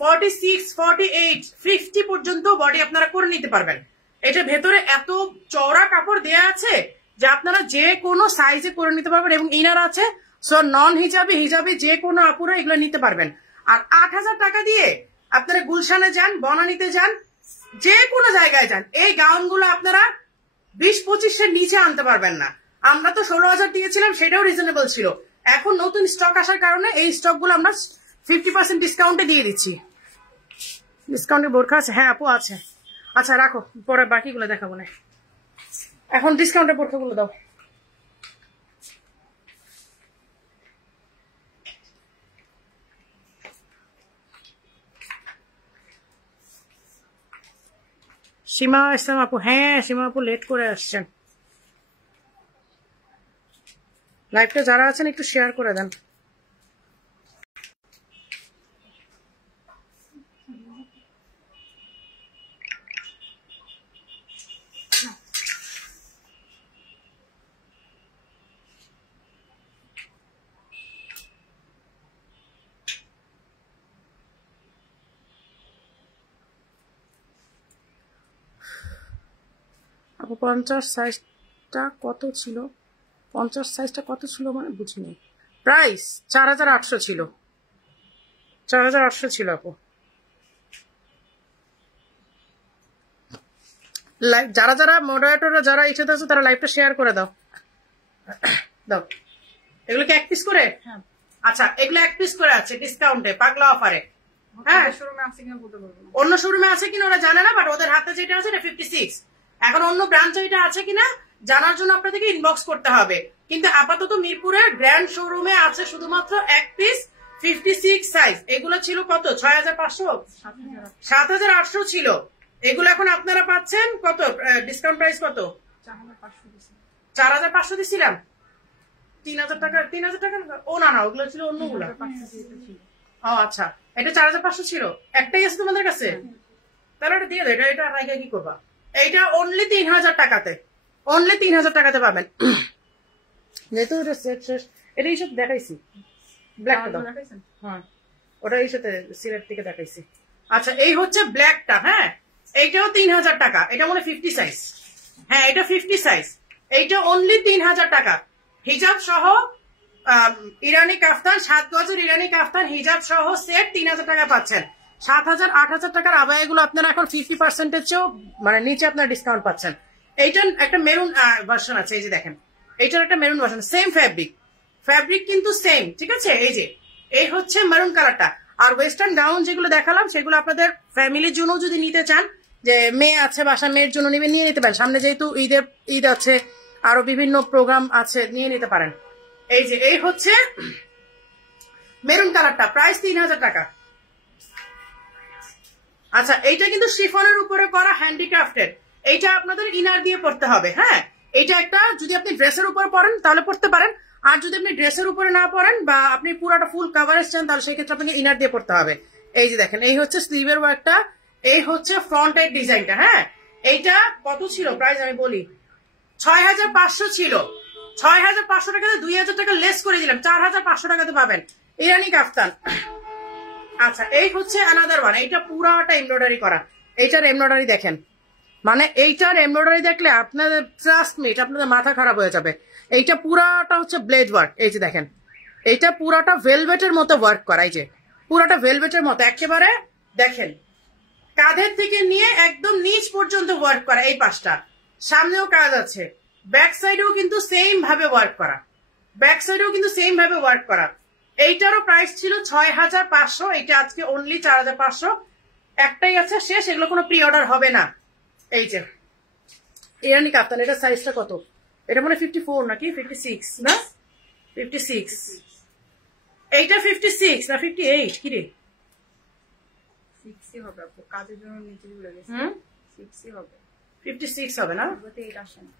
46, 48, 50 পর্যন্ত বডি আপনারা করে নিতে পারবেন। এটা ভেতরে এত চওড়া কাপড় দেয়া আছে যে আপনারা যে কোনো সাইজে করে নিতে পারবেন, এবং ইনার আছে, সো নন হিজাবি হিজাবি যে কোনো আপুরা এগুলো নিতে পারবেন। আর 8,000 টাকা দিয়ে আপনারা গুলশানে যান, বনানীতে যান, যে কোনো জায়গায় যান, এই গাউনগুলো আপনারা 20-25-এর নিচে আনতে পারবেন না। আমরা তো 16,000 দিয়েছিলাম, সেটাও রিজনেবল ছিল। এখন নতুন স্টক আসার কারণে এই স্টকগুলো আমরা 50% ডিসকাউন্টে দিয়ে দিচ্ছি। ডিসকাউন্টে বোরখা আছে? হ্যাঁ আপু আছে। আচ্ছা রাখো, পরে বাকিগুলো দেখাবো না, এখন ডিসকাউন্টে বোরখাগুলো দাও। সীমা ইসলাম আপু, হ্যাঁ সীমা আপু লেট করে আসছেন। লাইভটা যারা আছেন একটু শেয়ার করে দেন। আপু 50 সাইজটা কত ছিল? 50 সাইজটা কত ছিল মানে বুঝিনি। প্রাইস 4,800 ছিল, 4,800 ছিল আপু। যারা যারা মডারেটররা যারা ইচ্ছাতে আছে তারা লাইভটা শেয়ার করে দাও। দাও, এগুলো কি 1 পিস করে? আচ্ছা এগুলো 1 পিস করে আছে ডিসকাউন্টে, পাগলা অফারে। হ্যাঁ অন্য শোরুমে আছে কিনা ওরা জানে না, বাট ওদের হাতে যেটা আছে এটা 56। এখন অন্য ব্রাঞ্চে এটা আছে কিনা জানার জন্য আপনাদেরকে ইনবক্স করতে হবে, কিন্তু আপাতত মিরপুরের গ্র্যান্ড শোরুমে আছে শুধুমাত্র 1 পিস 56 সাইজ। এগুলো ছিল কত? 6,500, 7,800 ছিল। এগুলো এখন আপনারা পাচ্ছেন কত? ডিসকাউন্ট প্রাইস কত? 4,500 দিছিলাম। 3,000 টাকা, 3,000 টাকা। ও না না, ওগুলো ছিল অন্যগুলো। ও আচ্ছা, এটা 4,500 ছিল। একটাই আছে তোমাদের কাছে? তাহলে এটা দিয়ে দেয়, এটা রাইখা কি করবা? এইটা অনলি 3,000 টাকাতে, অনলি 3,000 টাকাতে পাবেন। যেহেতু এটা সেট শেষ, এটা এই সাথে দেখাইছি, ব্ল্যাকটা দাও। হ্যাঁ ওটা এই সাথে সিলেট থেকে দেখাইছি। আচ্ছা এই হচ্ছে ব্ল্যাকটা, হ্যাঁ এইটাও 3,000 টাকা, এটা মনে 50 সাইজ। হ্যাঁ এটা 50 সাইজ, এইটা অনলি 3,000 টাকা। হিজাব সহ ইরানি কাফতান, 7 গজের ইরানি কাফতান হিজাব সহ সেট 3,000 টাকা পাচ্ছেন। 7,000, 8,000 টাকার আবায়াগুলো আপনারা এখন 50% চেয়েও মানে নিচে আপনার ডিসকাউন্ট পাচ্ছেন। এইটার একটা মেরুন ভার্সন আছে, এই যে দেখেন এইটার একটা মেরুন ভার্সন, সেম ফ্যাব্রিক কিন্তু সেম, ঠিক আছে? এই যে এই হচ্ছে মেরুন কালারটা। আর ওয়েস্টার্ন গাউন যেগুলো দেখালাম সেগুলো আপনাদের ফ্যামিলির জন্য যদি নিতে চান, যে মেয়ে আছে বাসা, মেয়ের জন্য নিয়ে নিতে পারেন। সামনে যেহেতু ঈদ আছে, আরো বিভিন্ন প্রোগ্রাম আছে, নিয়ে নিতে পারেন। এই যে এই হচ্ছে মেরুন কালারটা, প্রাইস 3,000 টাকা। আচ্ছা এইটা কিন্তু শিফনের উপরে করা হ্যান্ডিক্রাফটের, এইটা আপনাদের ইনার দিয়ে পড়তে হবে। হ্যাঁ এইটা একটা, যদি আপনি ড্রেসের উপর পরেন তাহলে পড়তে পারেন, আর যদি আপনি ড্রেসের উপরে না পরেন বা আপনি পুরোটা ফুল কাভারেজ চান তাহলে সেই ক্ষেত্রে আপনাকে ইনার দিয়ে পড়তে হবে। এই যে দেখেন এই হচ্ছে স্লিভের ওয়ার্কটা, এই হচ্ছে ফ্রন্টের ডিজাইনটা। হ্যাঁ এইটা কত ছিল প্রাইস আমি বলি, 6,500 ছিল। 6,500 টাকাতে 2,000 টাকা লেস করে দিলাম, 4,500 টাকাতে পাবেন। ইরানি কাফতান। আচ্ছা এই হচ্ছে অ্যানাদার ওয়ান, এইটা পুরাটা এমব্রয়ডারি করা, এইটার এমব্রয়ডারি দেখেন, মানে এইটার এমব্রয়ডারি দেখলে আপনাদের ট্রাস্ট মি আপনাদের মাথা খারাপ হয়ে যাবে। এইটা পুরাটা হচ্ছে ব্লেড ওয়ার্ক, এই যে দেখেন এইটা পুরাটা ভেলভেটের মতো ওয়ার্ক করা, এই যে পুরাটা ভেলভেটের মতো একেবারে দেখেন কাঁধের থেকে নিয়ে একদম নিচ পর্যন্ত ওয়ার্ক করা, এই পাশটা সামনেও কাজ আছে, ব্যাক সাইডেও কিন্তু সেম ভাবে ওয়ার্ক করা, ব্যাক সাইডেও কিন্তু সেম ভাবে ওয়ার্ক করা। এইটারও প্রাইস ছিল 6500, এটা আজকে অনলি 4500, একটাই আছে শেষ, এগুলো কোনো প্রি অর্ডার হবে না। এই যে ইরানি কাপ্তান, এটা সাইজটা কত, এটা মানে 54 নাকি 56 না 56, এইটা 56 না 58 কি রে 60 হবে আপু, কাজের জন্য নিচে চলে গেছে 60 হবে, 56 হবে না, এটা আসে না।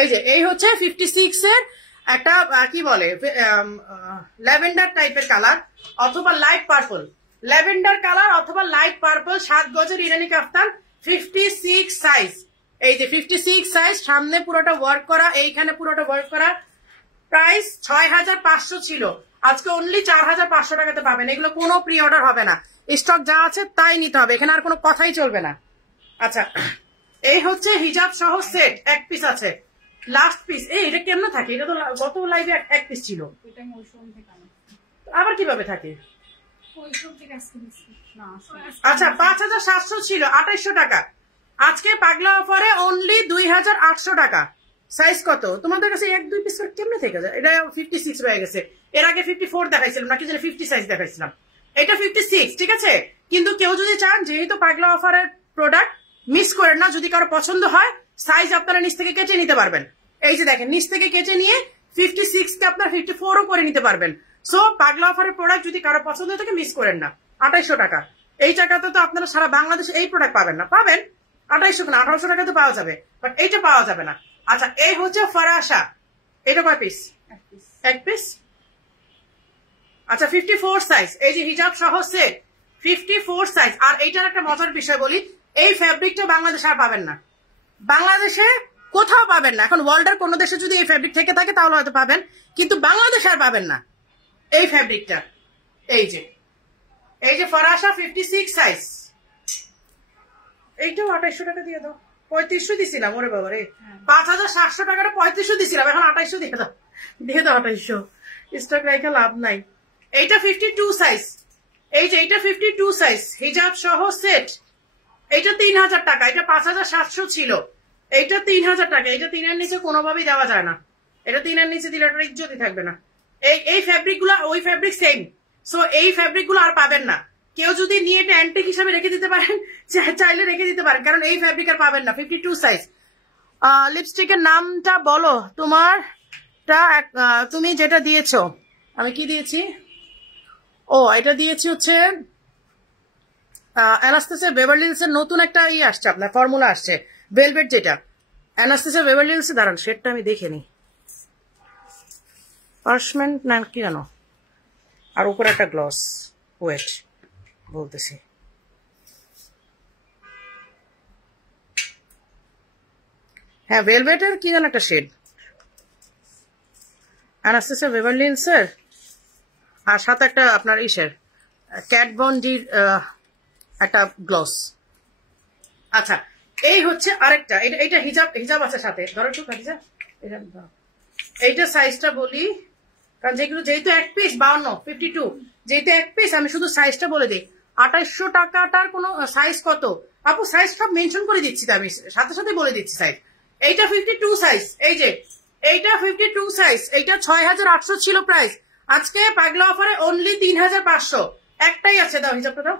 এই যে এই হচ্ছে 56 এর একটা কি বলে ল্যাভেন্ডার টাইপের কালার অথবা লাইট পার্পল, ল্যাভেন্ডার কালার অথবা লাইট পার্পল 7 গজের ইরানি কাফতান 56 সাইজ। এই যে 56 সাইজ, সামনে পুরোটা ওয়ার্ক করা, এইখানে পুরোটা ওয়ার্ক করা, প্রাইস 6500 ছিল, আজকে অনলি 4500 টাকাতে পাবেন। এগুলো কোনো প্রি অর্ডার হবে না, স্টক যা আছে তাই নিতে হবে, এখানে আর কোনো কথাই চলবে না। আচ্ছা এই হচ্ছে হিজাব সহ সেট, এক পিস আছে, লাস্ট পিস। এটা কেমন থাকে, এটা তো গত লাইভে এক পিস ছিল, আবার কিভাবে থাকে? আচ্ছা 5700 ছিল 2800 টাকা, আজকে পাগলা অফারে অনলি 2800 টাকা। সাইজ কত তোমাদের কাছে, 1-2 পিস কেমনে থেকে যায়? এটা 56 হয়ে গেছে, এর আগে 54 দেখাইছিলাম নাকি যেন 50 সাইজ দেখাইছিলাম, এটা 56 ঠিক আছে। কিন্তু কেউ যদি চান, যেহেতু পাগলা অফারের প্রোডাক্ট মিস করেন না, যদি কারো পছন্দ হয় সাইজ আপনারা নিচ থেকে কেটে নিতে পারবেন। এই যে দেখেন নিচ থেকে কেটে নিয়ে 56 কে আপনার 54ও করে নিতে পারবেন। সো পাগলা অফারের প্রোডাক্ট যদি কারো পছন্দ হয় তাকে মিস করেন না। 2800 টাকা, এই টাকাতে তো আপনারা সারা বাংলাদেশে এই প্রোডাক্ট পাবেন না, পাবেন 2800 না 1800 টাকা তো পাওয়া যাবে, বাট এইটা পাওয়া যাবে না। আচ্ছা এই হচ্ছে ফারাশা, এটা কয় পিস? এক পিস। আচ্ছা 54 সাইজ, এই যে হিজাব সহ সেট 54 সাইজ। আর এইটার একটা মজার বিষয় বলি, এই ফ্যাব্রিকটা বাংলাদেশে আর পাবেন না, বাংলাদেশে কোথাও পাবেন না। এখন ওয়ার্ল্ডের কোন দেশে যদি এই ফ্যাব্রিক থেকে থাকে তাহলে হয়তো পাবেন, কিন্তু বাংলাদেশে আর পাবেন না এই ফ্যাব্রিকটা। এই যে ফারাশা 56 সাইজ, এইটাও 2800 টাকা দিয়ে দাও, 3500 দিছিলাম, ওরে বাবা রে 5700 টাকাটা 3500 দিছিলাম, এখন 2800 দিয়ে দাও, 2800, স্টক রেখে লাভ নাই। এইটা 52 সাইজ, এই যে এইটা 52 সাইজ হিজাব সহ সেট, এইটা 3000 টাকা, এটা 5700 ছিল, এইটা 3000 টাকা। এটা 3-এর নিচে কোনোভাবেই দেওয়া যায় না, এটা 3-এর নিচে দিলে এটা ইজ্জতই থাকবে না। এই ফ্যাব্রিক গুলা ওই ফ্যাব্রিক সেম, সো এই ফ্যাব্রিক গুলো আর পাবেন না। কেউ যদি নিয়ে এটা অ্যান্টিক হিসাবে রেখে দিতে পারেন, চাইলে রেখে দিতে পারেন, কারণ এই ফ্যাব্রিক আর পাবেন না। 52 সাইজ। লিপস্টিকের নামটা বলো তোমারটা, তুমি যেটা দিয়েছো, আমি কি দিয়েছি? ও এটা দিয়েছি হচ্ছে অ্যানাস্টেসিয়া বেভারলি হিলসের নতুন একটা আসছে, আপনার ফর্মুলা আসছে ভেলভেট, যেটা অ্যানাস্টেসিয়া বেভারলি হিলস। দাঁড়ান শেডটা আমি দেখে নি, পার্চমেন্ট না কি জানো, আর উপরে একটা গ্লস, ওয়েট বলতেছি, হ্যাঁ ভেলভেটের কি জানো একটা শেড, অ্যানাস্টেসিয়া বেভারলি হিলসের, আর সাথে একটা আপনার ইসের ক্যাট বন্ডির একটা গ্লস। আচ্ছা এই হচ্ছে আরেকটা, এটা হিজাব আছে সাথে, ধরো একটু হিজাব, এইটা সাইজটা বলি, কারণ যেহেতু এক পিস 52 52, যেহেতু এক পিস আমি শুধু সাইজটা বলে দিই। 2800 টাকাটার কোনো সাইজ কত আপু, সাইজ সব মেনশন করে দিচ্ছি, আমি সাথে সাথে বলে দিচ্ছি সাইজ। এইটা 52 সাইজ, এই যে এইটা 52 সাইজ, এইটা 6800 ছিল প্রাইস, আজকে পাগলা অফারে অনলি 3500। একটাই আছে, দাও হিসাবটা দাও,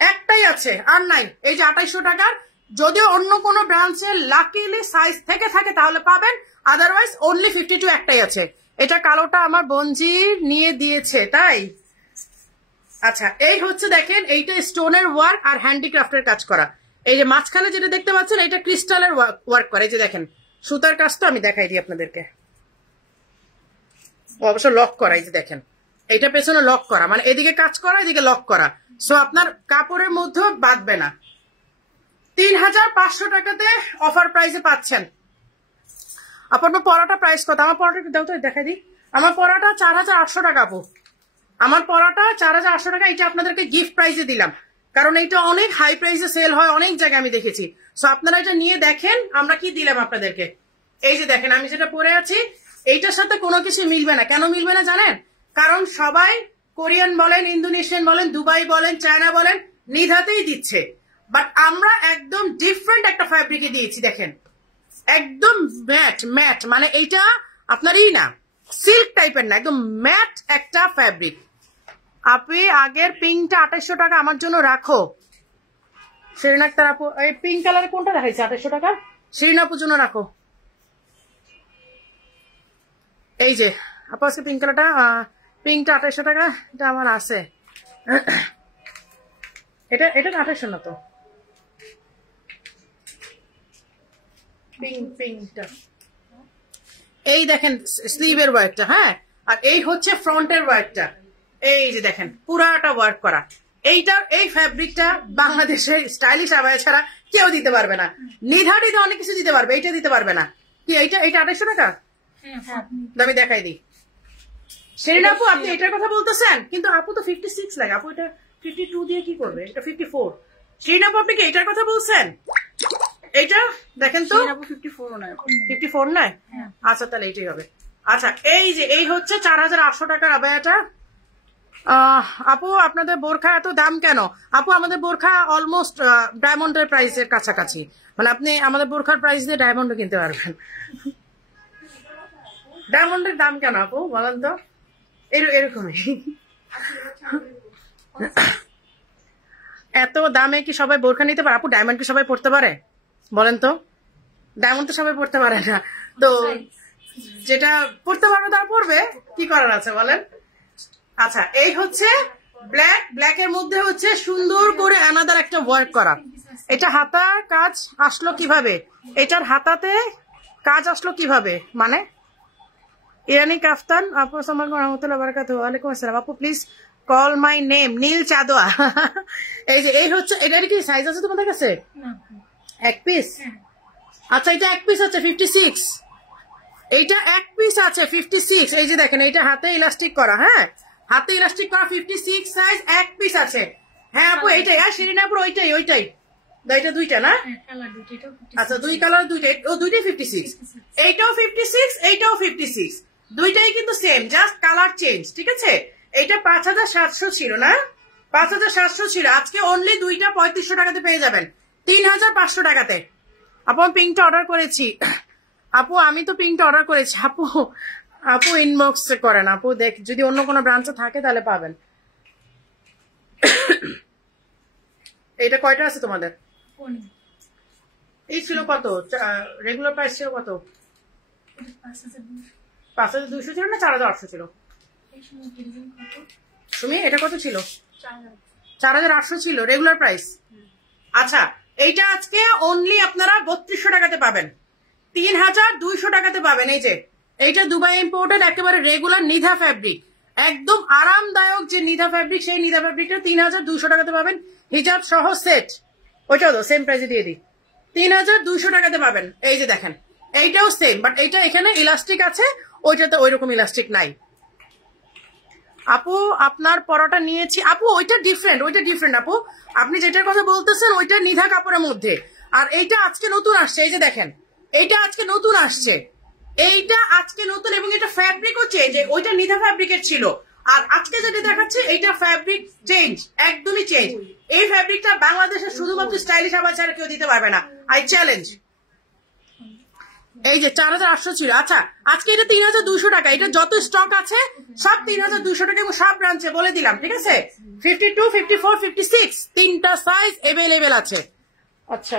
একটাই আছে আর নাই। এই যে 2800 টাকার, যদিও অন্য কোনো ব্রাঞ্চের লাকিলি সাইজ থেকে থাকে তাহলে পাবেন, আদারওয়াইজ অনলি 52 একটাই আছে। এটা কালোটা আমার বঞ্জি নিয়ে দিয়েছে তাই। আচ্ছা এই হচ্ছে দেখেন, এইটা স্টোনের ওয়ার্ক আর হ্যান্ডিক্রাফটের কাজ করা। এই যে মাঝখানে যেটা দেখতে পাচ্ছেন এটা ক্রিস্টালের ওয়ার্ক করা, এই যে দেখেন সুতার কাজটা আমি দেখাই দিই আপনাদেরকে, অবশ্য লক করা, এই যে দেখেন এইটা পেছনে লক করা, মানে এদিকে কাজ করা এদিকে লক করা, সো আপনার কাপড়ের মধ্যে বাঁধবে না। 3500 টাকাতে অফার প্রাইসে পাচ্ছেন। আপনার পরাটা প্রাইস কত, আমার পরাটা দাও তো দেখাই দিই, আমার পরাটা 4800 টাকা আপু, আমার পরাটা 4800 টাকা। এটা আপনাদেরকে গিফট প্রাইসে দিলাম, কারণ এটা অনেক হাই প্রাইসে সেল হয়, অনেক জায়গায় আমি দেখেছি। সো আপনারা এটা নিয়ে দেখেন আমরা কি দিলাম আপনাদেরকে। এই যে দেখেন আমি যেটা পরে আছি, এইটার সাথে কোনো কিছু মিলবে না। কেন মিলবে না জানেন? কারণ সবাই কোরিয়ান বলেন, ইন্দোনেশিয়ান বলেন, দুবাই বলেন, চায়না বলেন, নিধাতেই দিচ্ছে, বাট আমরা একদম ডিফারেন্ট একটা ফ্যাব্রিকে দিয়েছি। দেখেন একদম ম্যাট ম্যাট, মানে এইটা আপনারই না, সিল্ক টাইপের না, একদম ম্যাট একটা ফ্যাব্রিক। আপনি আগের পিঙ্কটা 2800 টাকা আমার জন্য রাখো। শিরিন আক্তার আপু, এই পিঙ্ক কালারের কোনটা দেখাইছে 2800 টাকা? শিরিন আপুর জন্য রাখো। এই যে আপু আজকে পিঙ্ক কালারটা, পিঙ্কটা 2800 টাকা, এটা আমার আছে। এটা 2800 না তো, পিঙ্কটা। এই দেখেন স্লিভের ওয়ার্কটা, হ্যাঁ, আর এই হচ্ছে ফ্রন্টের ওয়ার্কটা। এই যে দেখেন পুরাটা ওয়ার্ক করা। এই ফ্যাব্রিকটা বাংলাদেশে স্টাইলিশ আবায়া ছাড়া কেউ দিতে পারবে না। নিধাটিতে অনেক কিছু দিতে পারবে, এইটা দিতে পারবে না। কি এইটা 2800 টাকা? আমি দেখাই দিই। শিরিন আপু আপনি এটার কথা বলতেছেন, কিন্তু আপু তো 56 লাগে, আপু এটা 52 দিয়ে কি করবে? এটা 54। শিরিন আপু আপনি কি এটার কথা বলছেন? এইটা দেখেন তো 54 নয়? আচ্ছা তাহলে এইটাই হবে। আচ্ছা এই যে এই হচ্ছে 4800 টাকার আবায়াটা। আপু আপনাদের বোরখা এত দাম কেন? আপু আমাদের বোরখা অলমোস্ট ডায়মন্ডের প্রাইসের কাছাকাছি, মানে আপনি আমাদের বোরখার প্রাইস দিয়ে ডায়মন্ড কিনতে পারবেন। ডায়মন্ডের দাম কেন আপু বলেন তো? এরকমই। এত দামে কি সবাই বোরখা নিতে পারে? আপু ডায়মন্ড কি সবাই পড়তে পারে বলেন তো? ডায়মন্ড তো সবাই পড়তে পারে না, তো যেটা পড়তে পারবে তারা পড়বে, কি করার আছে বলেন? আচ্ছা এই হচ্ছে ব্ল্যাক, ব্ল্যাকের মধ্যে হচ্ছে সুন্দর করে আনাদার একটা ওয়ার্ক করা। এটা হাতার কাজ আসলো কিভাবে? এটার হাতাতে কাজ আসলো কিভাবে? মানে ইরানি কাফতান। আপু আসসালামু আলাইকুম রহমতুল্লাহ বারাকাতুহু। ওয়ালাইকুম আসসালাম। আপু প্লিজ কল মাই নেম নীল চাদোয়া। এই যে এই হচ্ছে, এটার কি সাইজ আছে তোমাদের কাছে? এক পিস? আচ্ছা এটা এক পিস আছে 56, এইটা এক পিস আছে 56। এই যে দেখেন এইটা হাতে ইলাস্টিক করা, হ্যাঁ হাতে ইলাস্টিক করা 56 সাইজ, এক পিস আছে। হ্যাঁ আপু এইটাই, আর শিরিন আপুর ওইটাই ওইটাই। এটা দুইটা না? আচ্ছা দুই কালার দুইটাই, ও দুইটাই 56। এইটাও 56, এইটাও 56, দুইটাই কিন্তু সেম, জাস্ট কালার চেঞ্জ। ঠিক আছে, এইটা 5700 ছিল না? 5700 ছিল, আজকে অনলি দুইটা 3500 টাকাতে পেয়ে যাবেন, 3500 টাকাতে। আপু আমি পিঙ্কটা অর্ডার করেছি। আপু আমি তো পিঙ্কটা অর্ডার করেছি। আপু আপু ইনবক্স করেন আপু, দেখ যদি অন্য কোনো ব্রাঞ্চে থাকে তাহলে পাবেন। এইটা কয়টা আছে তোমাদের? এই ছিল কত? রেগুলার প্রাইস ছিল কত? 5200 ছিল না 4800 ছিল? সুমি এটা কত ছিল? 4800 ছিল রেগুলার প্রাইস। আচ্ছা এইটা আজকে অনলি আপনারা 3200 টাকাতে পাবেন, 3200 টাকাতে পাবেন। এই যে এইটা দুবাই ইম্পোর্টেড একেবারে রেগুলার নিধা ফ্যাব্রিক, একদম আরামদায়ক যে নিধা ফ্যাব্রিক, সেই নিধা ফ্যাব্রিকটা 3200 টাকাতে পাবেন, হিজাব সহ সেট। ওইটাও তো সেম প্রাইসে দিয়ে দিই, 3200 টাকাতে পাবেন। এই যে দেখেন এইটাও সেম, বাট এইটা এখানে ইলাস্টিক আছে, ওইটাতে ওইরকম ইলাস্টিক নাই। আপু আপনার পরাটা নিয়েছি। আপু ওইটা ডিফারেন্ট, ওইটা ডিফারেন্ট আপু, আপনি যেটার কথা বলতেছেন ওইটা নিধা কাপড়ের মধ্যে, আর এইটা আজকে নতুন আসছে। এই যে দেখেন এইটা আজকে নতুন আসছে, এইটা আজকে নতুন, এবং এটা ফ্যাব্রিকও চেঞ্জ। ওইটা নিধা ফ্যাব্রিকের ছিল, আর আজকে যেটা দেখাচ্ছে এইটা ফ্যাব্রিক চেঞ্জ, একদমই চেঞ্জ। এই ফ্যাব্রিকটা বাংলাদেশের শুধুমাত্র স্টাইলিশ আবার ছাড়া কেউ দিতে পারবে না, আই চ্যালেঞ্জ। এই যে 4800 ছিল, আচ্ছা আজকে এটা 3200 টাকা। এটা যত স্টক আছে সব 3200 টাকা, এবং সব ব্রাঞ্চে বলে দিলাম। ঠিক আছে, 52, 54, 56 তিনটা সাইজ এভেলেবেল আছে। আচ্ছা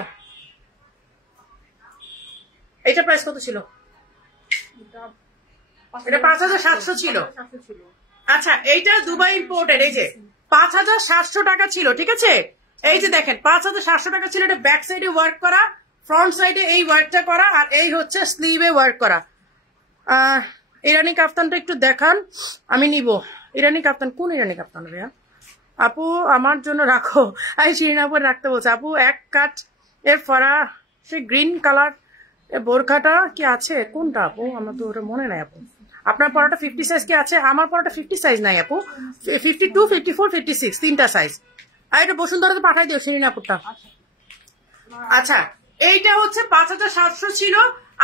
এটা প্রাইস কত ছিল? এটা 5700 ছিল। আচ্ছা এইটা দুবাই ইম্পোর্টেড, এই যে 5700 টাকা ছিল। ঠিক আছে, এই যে দেখেন 5700 টাকা ছিল। এটা ব্যাক সাইডে ওয়ার্ক করা, ফ্রন্ট সাইডে এই ওয়ার্কটা করা, আর এই হচ্ছে স্লিভে ওয়ার্ক করা। ইরানি কাফতানটা একটু দেখান, আমি নিব। ইরানি কাফতান কোন ইরানি কাফতান ভাইয়া? আপু আমার জন্য রাখো। আমি শিরিন আপুর রাখতে বলছি। আপু এক কাট এর ফরা সে গ্রিন কালার বোরখাটা কি আছে? কোনটা আপু? আমার তো ওটা মনে নাই আপু। আপনার পরাটা 50 সাইজ কি আছে? আমার পরাটা 50 সাইজ নাই আপু, 52, 54, 56 তিনটা সাইজ। আর এটা বসুন্ধরাতে পাঠাই দিও শিরিন আপুরটা। আচ্ছা, এইটা হচ্ছে 5700 ছিল,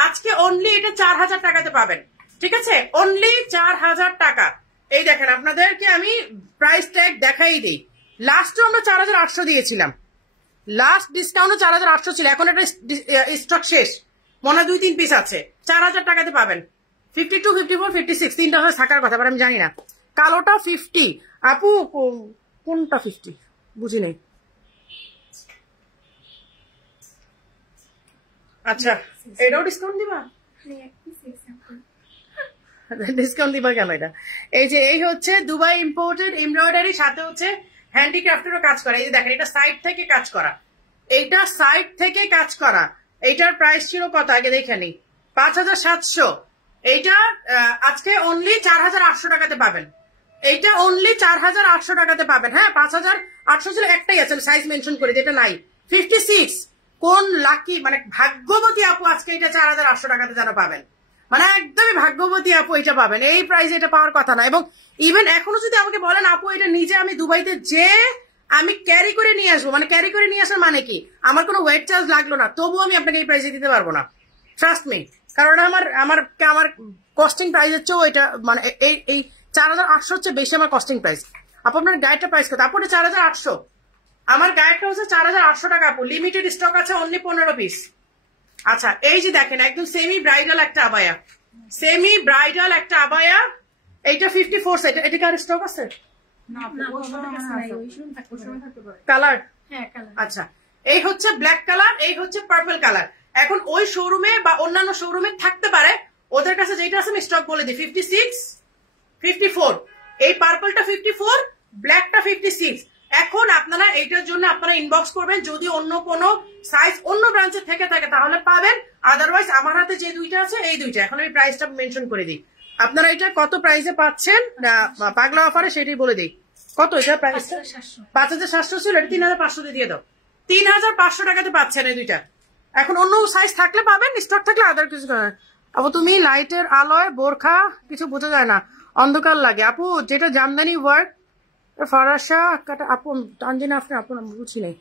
আজকে অনলি এটা 4000 টাকাতে পাবেন। ঠিক আছে, অনলি 4000 টাকা। এই দেখেন, আপনাদেরকে আমি প্রাইস ট্যাগ দেখাই দিই। লাস্টে আমরা 4800 দিয়েছিলাম, লাস্ট ডিসকাউন্টে 4800 ছিল, এখন এটা স্টক শেষ, মনে হয় 2-3 পিস আছে। 4000 টাকাতে পাবেন। 52, 54, 56 তিনটা হয়ে থাকার কথা, আমি জানি না। কালোটা 50 আপু, কোনটা 50 বুঝি নেই। আচ্ছা, এটাও ডিসকাউন্ট দিবা? ডিসকাউন্ট দিবা কেন? এটা এই যে এই হচ্ছে দুবাই ইম্পোর্টেড এমব্রয়ডারি, সাথে হচ্ছে হ্যান্ডিক্রাফটেরও কাজ করা। এই যে দেখেন, এটা সাইড থেকে কাজ করা, এইটা সাইড থেকে কাজ করা। এইটার প্রাইস ছিল কত আগে দেখে নি, 5700। এইটা আজকে অনলি 4800 টাকাতে পাবেন। এইটা অনলি 4800 টাকাতে পাবেন। হ্যাঁ, 5800 ছিল, একটাই আছে সাইজ মেনশন করে, যেটা নাই 56। কোন লাকি মানে ভাগ্যবতী আপু আজকে এটা 4800 টাকাতে যারা পাবেন, মানে একদমই ভাগ্যবতী আপু এটা পাবেন। এই প্রাইসে এটা পাওয়ার কথা না। এবং ইভেন এখনো যদি আমাকে বলেন আপু এটা নিজে আমি দুবাইতে যে আমি ক্যারি করে নিয়ে আসবো, মানে ক্যারি করে নিয়ে আসার মানে কি, আমার কোনো ওয়েট চার্জ লাগলো না, তবুও আমি আপনাকে এই প্রাইসে দিতে পারবো না, ট্রাস্ট মি। কারণ আমার আমার আমার কস্টিং প্রাইসের চেয়েও এটা মানে এই 4800 হচ্ছে বেশি আমার কস্টিং প্রাইস। আপু আপনার গাইডটা প্রাইস কত? আপু 4800, আমার গাইডটা হচ্ছে 4800 টাকা আপু। লিমিটেড স্টক আছে, অনলি 15 পিস। আচ্ছা, এই যে দেখেন একদম সেমি ব্রাইডাল একটা আবায়া, সেমি ব্রাইডাল একটা আবায়া, এইটা 54 সাইজ। এটা কার স্টক আছে? কালার? আচ্ছা, এই হচ্ছে ব্ল্যাক কালার, এই হচ্ছে পার্পল কালার। এখন ওই শোরুমে বা অন্যান্য শোরুমে থাকতে পারে, ওদের কাছে যেটা আছে আমি স্টক বলে দিই, 56, 54। এই পার্পলটা 54, ব্ল্যাকটা 56। এখন আপনারা এইটার জন্য আপনারা ইনবক্স করবেন, যদি অন্য কোনো সাইজ অন্য ব্রাঞ্চে থেকে থাকে তাহলে পাবেন, আদারওয়াইজ আমার হাতে যে দুইটা আছে এই দুইটা। এখন আমি প্রাইসটা মেনশন করে দিই, আপনারা এটা কত প্রাইসে পাচ্ছেন পাগলা অফারে সেটাই বলে দিই। কত এটা প্রাইস? 5700 ছিল, এটা 3500 দিয়ে দাও। 3500 টাকাতে পাচ্ছেন এই দুইটা। এখন অন্য সাইজ থাকলে পাবেন, স্টক থাকলে আদার কিছু। আপু তুমি লাইটের আলোয় বোরখা কিছু বোঝা যায় না, অন্ধকার লাগে। আপু যেটা জামদানি ওয়ার্ক ফরাসা কাটা আপু টানজিনা, আপনি বুঝি নেই।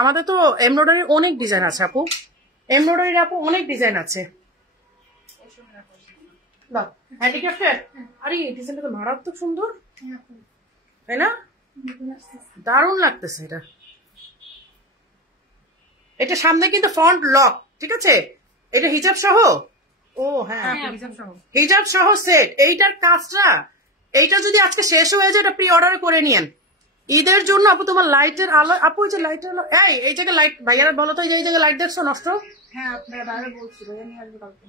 আমাদের তো এমব্রয়ডারির অনেক ডিজাইন আছে আপু, এমব্রয়ডারির আপু অনেক ডিজাইন আছে। হ্যান্ডিক্রাফটের, আরে এই ডিজাইনটা তো মারাত্মক সুন্দর, তাই না? দারুণ লাগতেছে এটা। এটা সামনে কিন্তু ফ্রন্ট লক, ঠিক আছে? এটা হিজাব সহ। ও হ্যাঁ, হিজাব সহ সেট। এইটার কাজটা, এইটা যদি আজকে শেষ হয়ে যায়, এটা প্রি অর্ডার করে নিয়েন ঈদের জন্য। আপু তোমার লাইটের আলো, আপু এই যে লাইটের আলো, এই জায়গায় লাইট ভাইয়ারা বলো তো, এই জায়গায় লাইট দেখছো নষ্ট? হ্যাঁ, আপনারা বাইরে বলছি, ভাইয়া নিয়ে আসবে কালকে।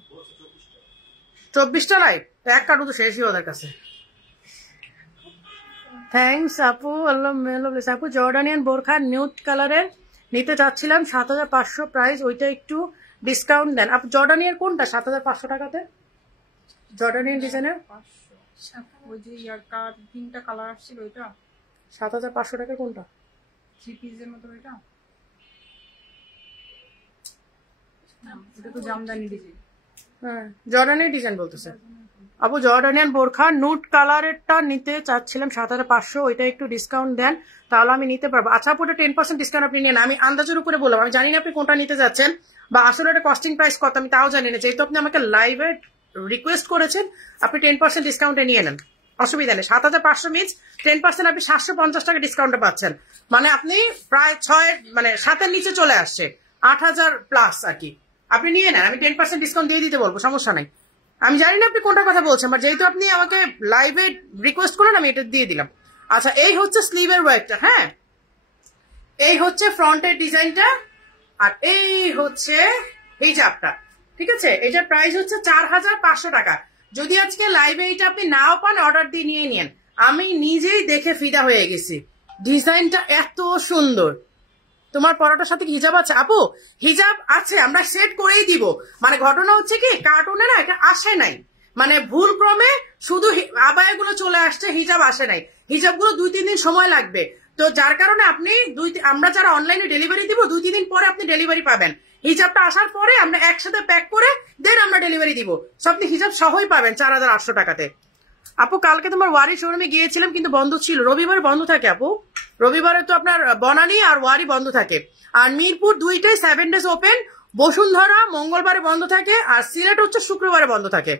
24টা লাইট, এক কার্টুন তো শেষই ওদের কাছে। থ্যাংকস আপু, আল্লাহ মেলবেস। আপু জর্ডানিয়ান বোরখা নিউড কালারের নিতে চাচ্ছিলাম, 7500 প্রাইস, ওইটা একটু ডিসকাউন্ট দেন। আপু জর্ডানিয়ার কোনটা 7500 টাকাতে? জর্ডানিয়ান ডিজাইনের ওই যে ইয়ারকার 3টা কালার আসছিল, ওইটা 7500 টাকা। কোনটা? 3 পিসের মতো ওইটা। এটা তো জামদানি ডিজাইন। হ্যাঁ, জর্ডানিয়ান ডিজাইন বলতেছে আপু। জর্ডানিয়ান বোরখা নুট কালারেরটা নিতে চাচ্ছিলাম 7500, ওইটা একটু ডিসকাউন্ট দেন তাহলে আমি নিতে পারবো। আচ্ছা আপু 10% ডিসকাউন্ট আপনি নেন, আমি আন্দাজের উপরে বললাম, আমি জানি না আপনি কোনটা নিতে যাচ্ছেন বা আসলে এটা কস্টিং প্রাইস কত আমি তাও জানি না। যেহেতু আপনি আমাকে লাইভে রিকোয়েস্ট করেছেন, আপনি 10% ডিসকাউন্টে নিয়ে নেন, অসুবিধা নেই। 7500 মিনস 10% আপনি 750 টাকা ডিসকাউন্টে পাচ্ছেন, মানে আপনি প্রায় 7-এর নিচে চলে আসছে, 8000 প্লাস আর কি। আপনি নিয়ে নেন, আমি 10% ডিসকাউন্ট দিয়ে দিতে বলবো, সমস্যা নাই। আমি জানি না আপনি কোনটা কথা বলছেন, বাট যেহেতু আপনি আমাকে লাইভে রিকোয়েস্ট করেন আমি এটা দিয়ে দিলাম। আচ্ছা, এই হচ্ছে স্লিভের ওয়ার্কটা, হ্যাঁ, এই হচ্ছে ফ্রন্টের ডিজাইনটা, আর এই হচ্ছে হিজাবটা, ঠিক আছে? এটার প্রাইস হচ্ছে 4500 টাকা। যদি আজকে লাইভে এটা আপনি নাও পান, অর্ডার দিয়ে নিয়ে নিন। আমি নিজেই দেখে ফিদা হয়ে গেছি, ডিজাইনটা এত সুন্দর। তোমার পরাটার সাথে হিজাব আছে? আপু হিজাব আছে, আমরা সেট করেই দিব। মানে ঘটনা হচ্ছে কি, কার্টুনে না এটা আসে নাই, মানে ভুল ক্রমে শুধু আবায়াগুলো চলে আসছে, হিজাব আসে নাই। হিজাবগুলো 2-3 দিন সময় লাগবে, তো যার কারণে আপনি আমরা যারা অনলাইনে ডেলিভারি দিব 2-3 দিন পরে আপনি ডেলিভারি পাবেন। হিজাবটা আসার পরে আমরা একসাথে প্যাক করে দেন আমরা ডেলিভারি দিব। সো আপনি হিজাব সহই পাবেন 4800 টাকাতে। আপু কালকে তোমার ওয়ারি শোরুমে গিয়েছিলাম কিন্তু বন্ধ ছিল, রবিবারে বন্ধ থাকে আপু। রবিবারে তো আপনার বনানী আর ওয়ারি বন্ধ থাকে, আর মিরপুর দুইটাই 7 days ওপেন। বসুন্ধরা মঙ্গলবারে বন্ধ থাকে, আর সিলেট হচ্ছে শুক্রবারে বন্ধ থাকে।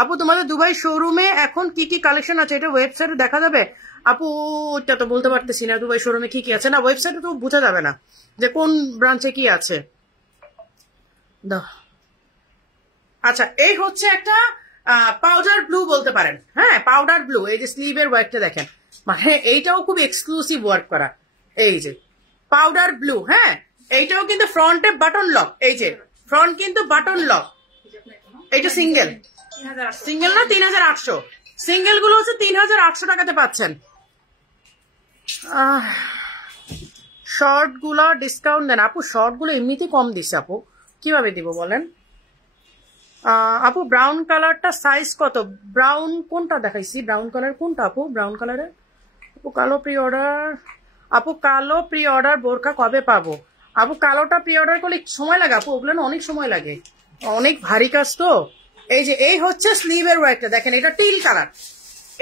আপু তোমাদের দুবাই শোরুমে এখন কি কি কালেকশন আছে এটা ওয়েবসাইটে দেখা যাবে? আপু এটা তো বলতে পারতেছি না দুবাই শোরুমে কি কি আছে, না ওয়েবসাইটে তো বোঝা যাবে না যে কোন ব্রাঞ্চে কি আছে। আচ্ছা এই হচ্ছে একটা পাউডার ব্লু বলতে পারেন, হ্যাঁ পাউডার ব্লু। এই যে স্লিভের ওয়ার্কটা দেখেন, মানে এইটাও খুব এক্সক্লুসিভ ওয়ার্ক করা। এই যে পাউডার ব্লু, হ্যাঁ এইটাও কিন্তু ফ্রন্টে বাটন লক। এই যে ফ্রন্ট কিন্তু বাটন লক। এইটা সিঙ্গেল, সিঙ্গেল না 3800, সিঙ্গেল গুলো হচ্ছে 3800 টাকাতে পাচ্ছেন। শর্ট গুলো ডিসকাউন্ট দেন আপু, শর্ট গুলো এমনিতে কম দিচ্ছে আপু, কিভাবে দিব বলেন? আপু ব্রাউন কালারটা সাইজ কত? ব্রাউন কোনটা দেখাইছি? ব্রাউন কালার কোনটা আপু? ব্রাউন কালারের আপু কালো প্রি অর্ডার, আপু কালো প্রি অর্ডার বোরকা কবে পাবো? আপু কালোটা প্রি অর্ডার করলে সময় লাগে আপু, ওগুলো না অনেক সময় লাগে, অনেক ভারী কাজ তো। এই যে এই হচ্ছে স্লিভের ওয়ার্কটা দেখেন, এটা টিল কালার,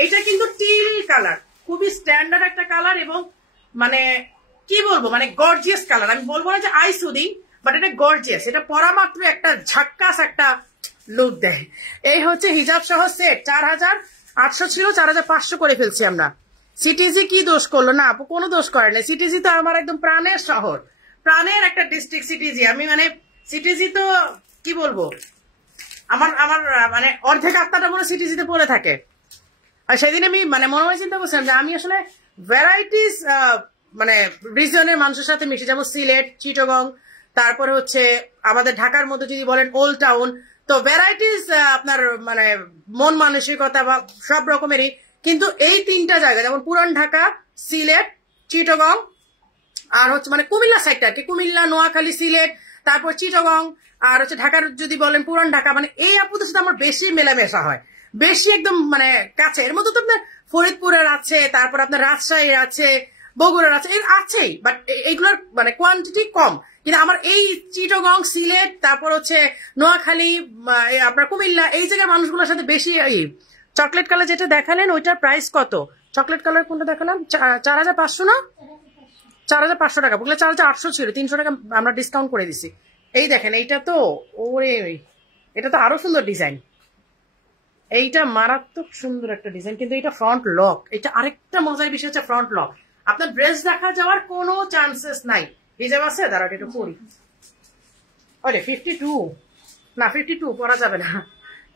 এটা কিন্তু টিল কালার, খুবই স্ট্যান্ডার্ড একটা কালার এবং মানে কি বলবো মানে গর্জিয়াস কালার। আমি বলবো না যে আই সুদিং, বাট এটা গর্জিয়াস, এটা পরা মাত্র একটা ঝাক্কাস একটা লুক দেয়। এই হচ্ছে হিজাব সহ সেট, 4800 ছিল 4500 করে ফেলছি আমরা। সিটিজি কি দোষ করলো? না আপু কোনো দোষ করে না, সিটিজি তো আমার একদম প্রাণের শহর, প্রাণের একটা ডিস্ট্রিক্ট সিটিজি। আমি মানে সিটিজি তো কি বলবো, আমার আমার মানে অর্ধেক আত্মাটা মনে সিটিজিতে পড়ে থাকে। আর সেদিন আমি মানে মনে মনে চিন্তা করছিলাম যে আমি আসলে ভ্যারাইটিস মানে রিজনের মানুষের সাথে মিশি, যেমন সিলেট, চিটাগং, তারপরে হচ্ছে আমাদের ঢাকার মধ্যে যদি বলেন ওল্ড টাউন, তো ভ্যারাইটিস আপনার মানে মন মানসিকতা বা সব রকমেরই। কিন্তু এই তিনটা জায়গা যেমন পুরান ঢাকা, সিলেট, চিটাগং আর হচ্ছে মানে কুমিল্লা সাইডটা আর কি, কুমিল্লা, নোয়াখালী, সিলেট, তারপর চিটাগং আর হচ্ছে ঢাকার যদি বলেন পুরান ঢাকা, মানে এই আপুদের সাথে আমার বেশি মেলামেশা হয়, বেশি একদম মানে কাছে। এর মধ্যে তো আপনার ফরিদপুরের আছে, তারপর আপনার রাজশাহীর আছে, বগুড়ার আছে, এর আছেই, বাট এইগুলোর মানে কোয়ান্টিটি কম। কিন্তু আমার এই চিটাগং, সিলেট, তারপর হচ্ছে নোয়াখালী, আপনার কুমিল্লা, এই জায়গায় মানুষগুলোর সাথে বেশি। এই চকলেট কালার যেটা দেখালেন ওইটার প্রাইস কত? চকলেট কালার কোনটা দেখালাম 4500 না 4500 টাকা, বললে 4800 ছিল, 300 টাকা আমরা ডিসকাউন্ট করে দিছি। এই দেখেন এইটা তো ওরে, এটা তো আরো সুন্দর ডিজাইন, এইটা মারাত্মক সুন্দর একটা ডিজাইন, কিন্তু এটা ফ্রন্ট লক। এটা আরেকটা মজার বিষয় হচ্ছে ফ্রন্ট লক, আপনার ড্রেস দেখা যাওয়ার কোনো চান্সেস নাই। হিজাব আছে দাঁড়াও একটু পরি, ওরে 52 না 52 পরা যাবে না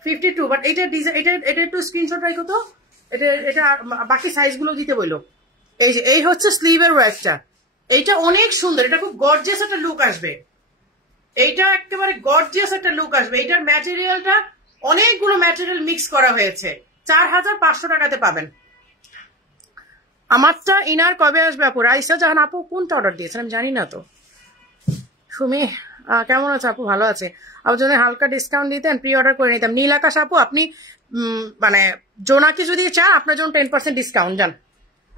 52, বাট এটা ডিজাইন, এটা একটু স্ক্রিনশট রাখো তো, এটা বাকি সাইজ গুলো দিতে বললো। এই যে এই হচ্ছে স্লিভের ওয়ার্কটা, এইটা অনেক সুন্দর, এটা খুব গর্জিয়াস একটা লুক আসবে, এইটা একেবারে গর্জিয়াস একটা লুক আসবে। এইটার ম্যাটেরিয়ালটা অনেকগুলো ম্যাটেরিয়াল মিক্স করা হয়েছে, 4500 টাকাতে পাবেন। আমারটা ইনার কবে আসবে আপু? রাইসা জাহান আপু কোনটা অর্ডার দিয়েছেন আমি জানি না তো। সুমি কেমন আছে আপু? ভালো আছে আপু, যদি হালকা ডিসকাউন্ট দিতেন প্রি অর্ডার করে নিতাম। নীল আকাশ আপু আপনি মানে জোনাকি যদি চান আপনার জন্য 10% ডিসকাউন্ট যান,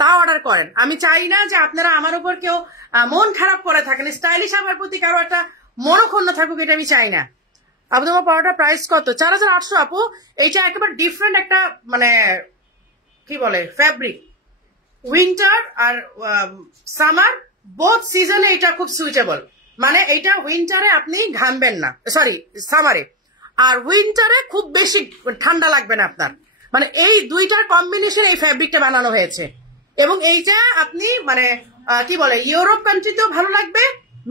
তা অর্ডার করেন। আমি চাই না যে আপনারা আমার উপর কেউ মন খারাপ করে থাকেন, স্টাইলিশ আমার প্রতি কারো একটা মনক্ষুণ্ণ থাকুক, এটা আমি চাই না। আপু তোমার পড়াটা প্রাইস কত? 4800 আপু। এইটা একেবারে ডিফারেন্ট একটা মানে কি বলে ফ্যাব্রিক, উইন্টার আর সামার বোথ সিজনে এটা খুব সুইটেবল। মানে এইটা উইন্টারে আপনি ঘামবেন না, সরি সামারে, আর উইন্টারে খুব বেশি ঠান্ডা লাগবে না আপনার। মানে এই দুইটার কম্বিনেশন এই ফ্যাব্রিকটা বানানো হয়েছে, এবং এইটা আপনি মানে কি বলে ইউরোপ কান্ট্রিতেও ভালো লাগবে,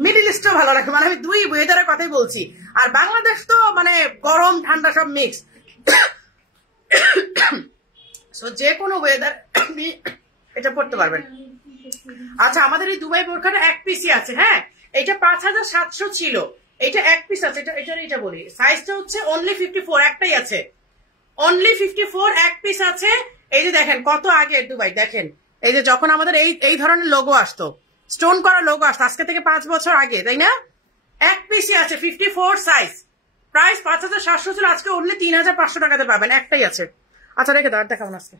মিডল ইস্টেও ভালো লাগবে। মানে আমি দুই ওয়েদারের কথাই বলছি, আর বাংলাদেশ তো মানে গরম ঠান্ডা সব মিক্স, সো যে কোনো ওয়েদার আপনি এটা পড়তে পারবেন। আচ্ছা আমাদের এই দুবাই বোরখাটা এক পিসই আছে, হ্যাঁ এটা 5700 ছিল, এটা এক পিস আছে। এটা বলি সাইজটা হচ্ছে অনলি 54, একটাই আছে, অনলি 54 এক পিস আছে। এই যে দেখেন কত আগে দুবাই, দেখেন এই যে যখন আমাদের এই ধরনের লোগো আসতো, স্টোন করা লোগো আসতো আজকে থেকে 5 বছর আগে, তাই না? এক পিসই আছে 54 সাইজ, প্রাইস 5700 ছিল, আজকে অনলি 3500 টাকাতে পাবেন, একটাই আছে। আচ্ছা রেখে দাও, দেখাবো আজকে।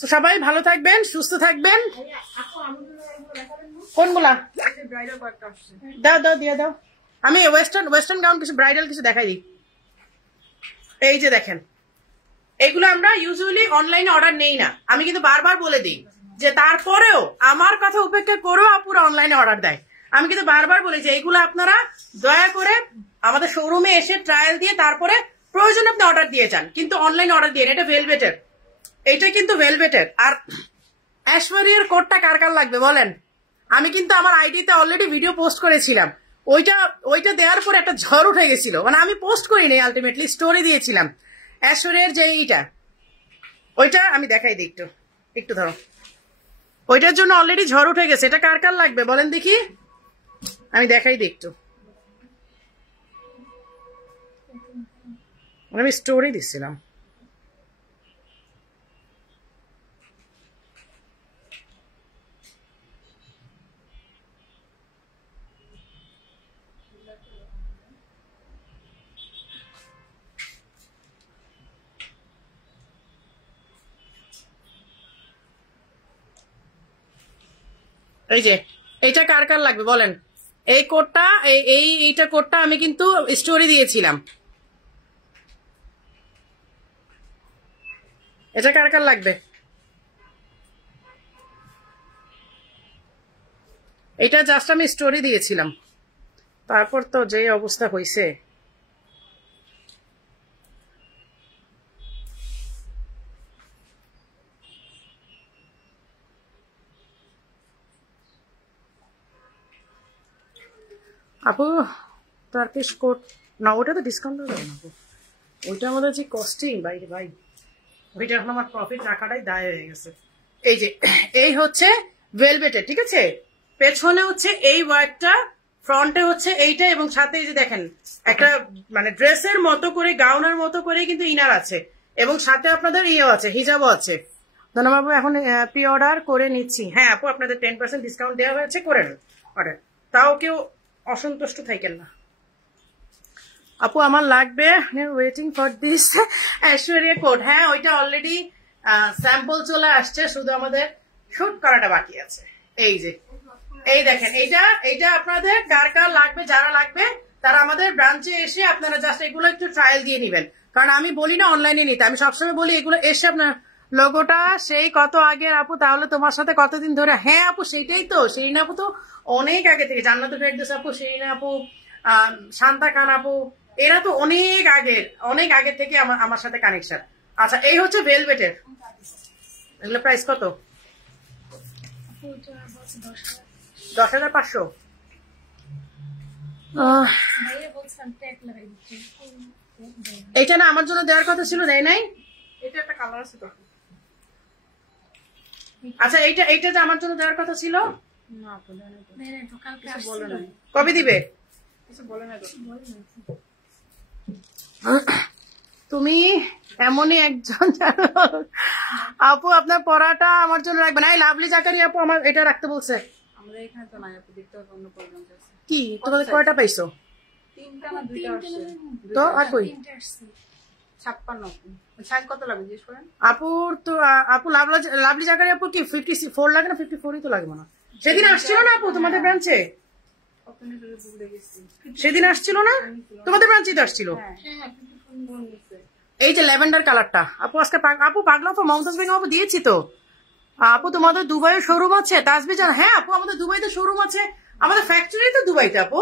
তো সবাই ভালো থাকবেন, সুস্থ থাকবেন। কোনগুলা ব্রাইডাল কয়েকটা আসছে, দাও দাও দিয়ে দাও। আমি ওয়েস্টার্ন গাউন কিছু ব্রাইডাল কিছু দেখাই দিই। এই যে দেখেন, এগুলো আমরা ইউজুয়ালি অনলাইনে অর্ডার নেই না, আমি কিন্তু বারবার বলে দিই যে তারপরেও আমার কথা উপেক্ষা করেও আপুরা অনলাইনে অর্ডার দেয়। আমি কিন্তু বারবার বলি যে এইগুলো আপনারা দয়া করে আমাদের শোরুমে এসে ট্রায়াল দিয়ে তারপরে প্রয়োজনে আপনি অর্ডার দিয়ে যান, কিন্তু অনলাইনে অর্ডার দিয়ে। এটা ভেলভেটের, এইটা কিন্তু ভেলভেটের। আর অ্যাশওয়ারিয়ার কোডটা কার কার লাগবে বলেন? আমি কিন্তু আমার আইডিতে অলরেডি ভিডিও পোস্ট করেছিলাম, ওইটা দেওয়ার পর একটা ঝড় উঠে গেছিল, মানে আমি পোস্ট করিনি, আলটিমেটলি স্টোরি দিয়েছিলাম। অ্যাশওয়ারিয়ার যে এইটা, ওইটা আমি দেখাই দিই, একটু ধরো, ওইটার জন্য অলরেডি ঝড় উঠে গেছে। এটা কার কার লাগবে বলেন দেখি, আমি দেখাই দিই একটু। আমি স্টোরি দিচ্ছিলাম। এই যে এইটা কার কার লাগবে বলেন? এই কোডটা, এইটা কোডটা আমি কিন্তু স্টোরি দিয়েছিলাম। এটা কার কার লাগবে? এটা জাস্ট আমি স্টোরি দিয়েছিলাম, তারপর তো যে অবস্থা হয়েছে। আপু টার্কিশ কোট না, ওটা তো ডিসকাউন্ট দেবে না আপু, ওইটা আমাদের যে কস্টিং বাইরে ভাই, ওইটা এখন আমার প্রফিট রাখাটাই দায় হয়ে গেছে। এই যে এই হচ্ছে ভেলভেটের, ঠিক আছে? পেছনে হচ্ছে এই ওয়ার্কটা, ফ্রন্টে হচ্ছে এইটা, এবং সাথে এই যে দেখেন একটা মানে ড্রেসের মতো করে, গাউনের মতো করে কিন্তু ইনার আছে, এবং সাথে আপনাদের ইয়েও আছে, হিজাবও আছে। ধন্যবাদ। এখন প্রি অর্ডার করে নিচ্ছি। হ্যাঁ আপু, আপনাদের 10% ডিসকাউন্ট দেওয়া হয়েছে, করে নেন অর্ডার, তাও কেউ অসন্তুষ্ট থাকেন না। আপু আমার লাগবে, waiting for this Aishwarya code. হ্যাঁ ওইটা অলরেডি স্যাম্পল চলে আসছে, শুধু আমাদের শুট করাটা বাকি আছে। এই যে এই দেখেন, এইটা আপনাদের কার কার লাগবে, যারা লাগবে তারা আমাদের ব্রাঞ্চে এসে আপনারা জাস্ট এগুলো একটু ট্রায়াল দিয়ে নিবেন, কারণ আমি বলি না অনলাইনে নিতে, আমি সবসময় বলি এগুলো এসে আপনার লোগোটা সেই কত আগের আপু, তাহলে তোমার সাথে কতদিন ধরে। হ্যাঁ আপু সেইটাই তো, সেই আপু তো অনেক আগে থেকে, জান্নাতুল ফেরদৌস আপু, সেই আপু, শান্তা খান আপু, এরা তো অনেক আগের থেকে আমার সাথে কানেকশন। আচ্ছা এই হচ্ছে ভেলভেটের, এগুলো প্রাইস কত? 10,500। এইটা না আমার জন্য দেওয়ার কথা ছিল, দেয় নাই। এটা একটা কালার আছে তো। আচ্ছা এইটা যে আমার জন্য দেওয়ার কথা ছিল, না তো বলে নাই। কবে দিবে? কিছু বলে নাই তো। তুমি এমনই একজন আপু, আপনার পড়াটা আমার জন্য রাখবেন। এই লাভলি জাকারি আপু আমার এটা রাখতে বলছে। আমাদের এখানে তো নাই আপু, দেখতে হবে অন্য প্রোগ্রাম আছে। কি তোমাদের কয়টা পাইছো? 3টা না 2টা আসছে তো আর কই? 56 সাইজ কত লাগবে জিজ্ঞেস করেন। আপুর তো আপু লাভলি জাকারি আপু কি 54 লাগে না 54ই তো লাগবে না? সেদিন আসছিল না আপু তোমাদের ব্রাঞ্চে? সেদিন আসছিল না তোমাদের ব্রাঞ্চে? তো আসছিল। এই যে ল্যাভেন্ডার কালারটা আপু, আজকে আপু পাগলা আপু মমতাজ বেগম আপু দিয়েছি তো। আপু তোমাদের দুবাইয়ের শোরুম আছে তাসবি জান? হ্যাঁ আপু আমাদের দুবাইতে শোরুম আছে, আমাদের ফ্যাক্টরি তো দুবাইতে আপু,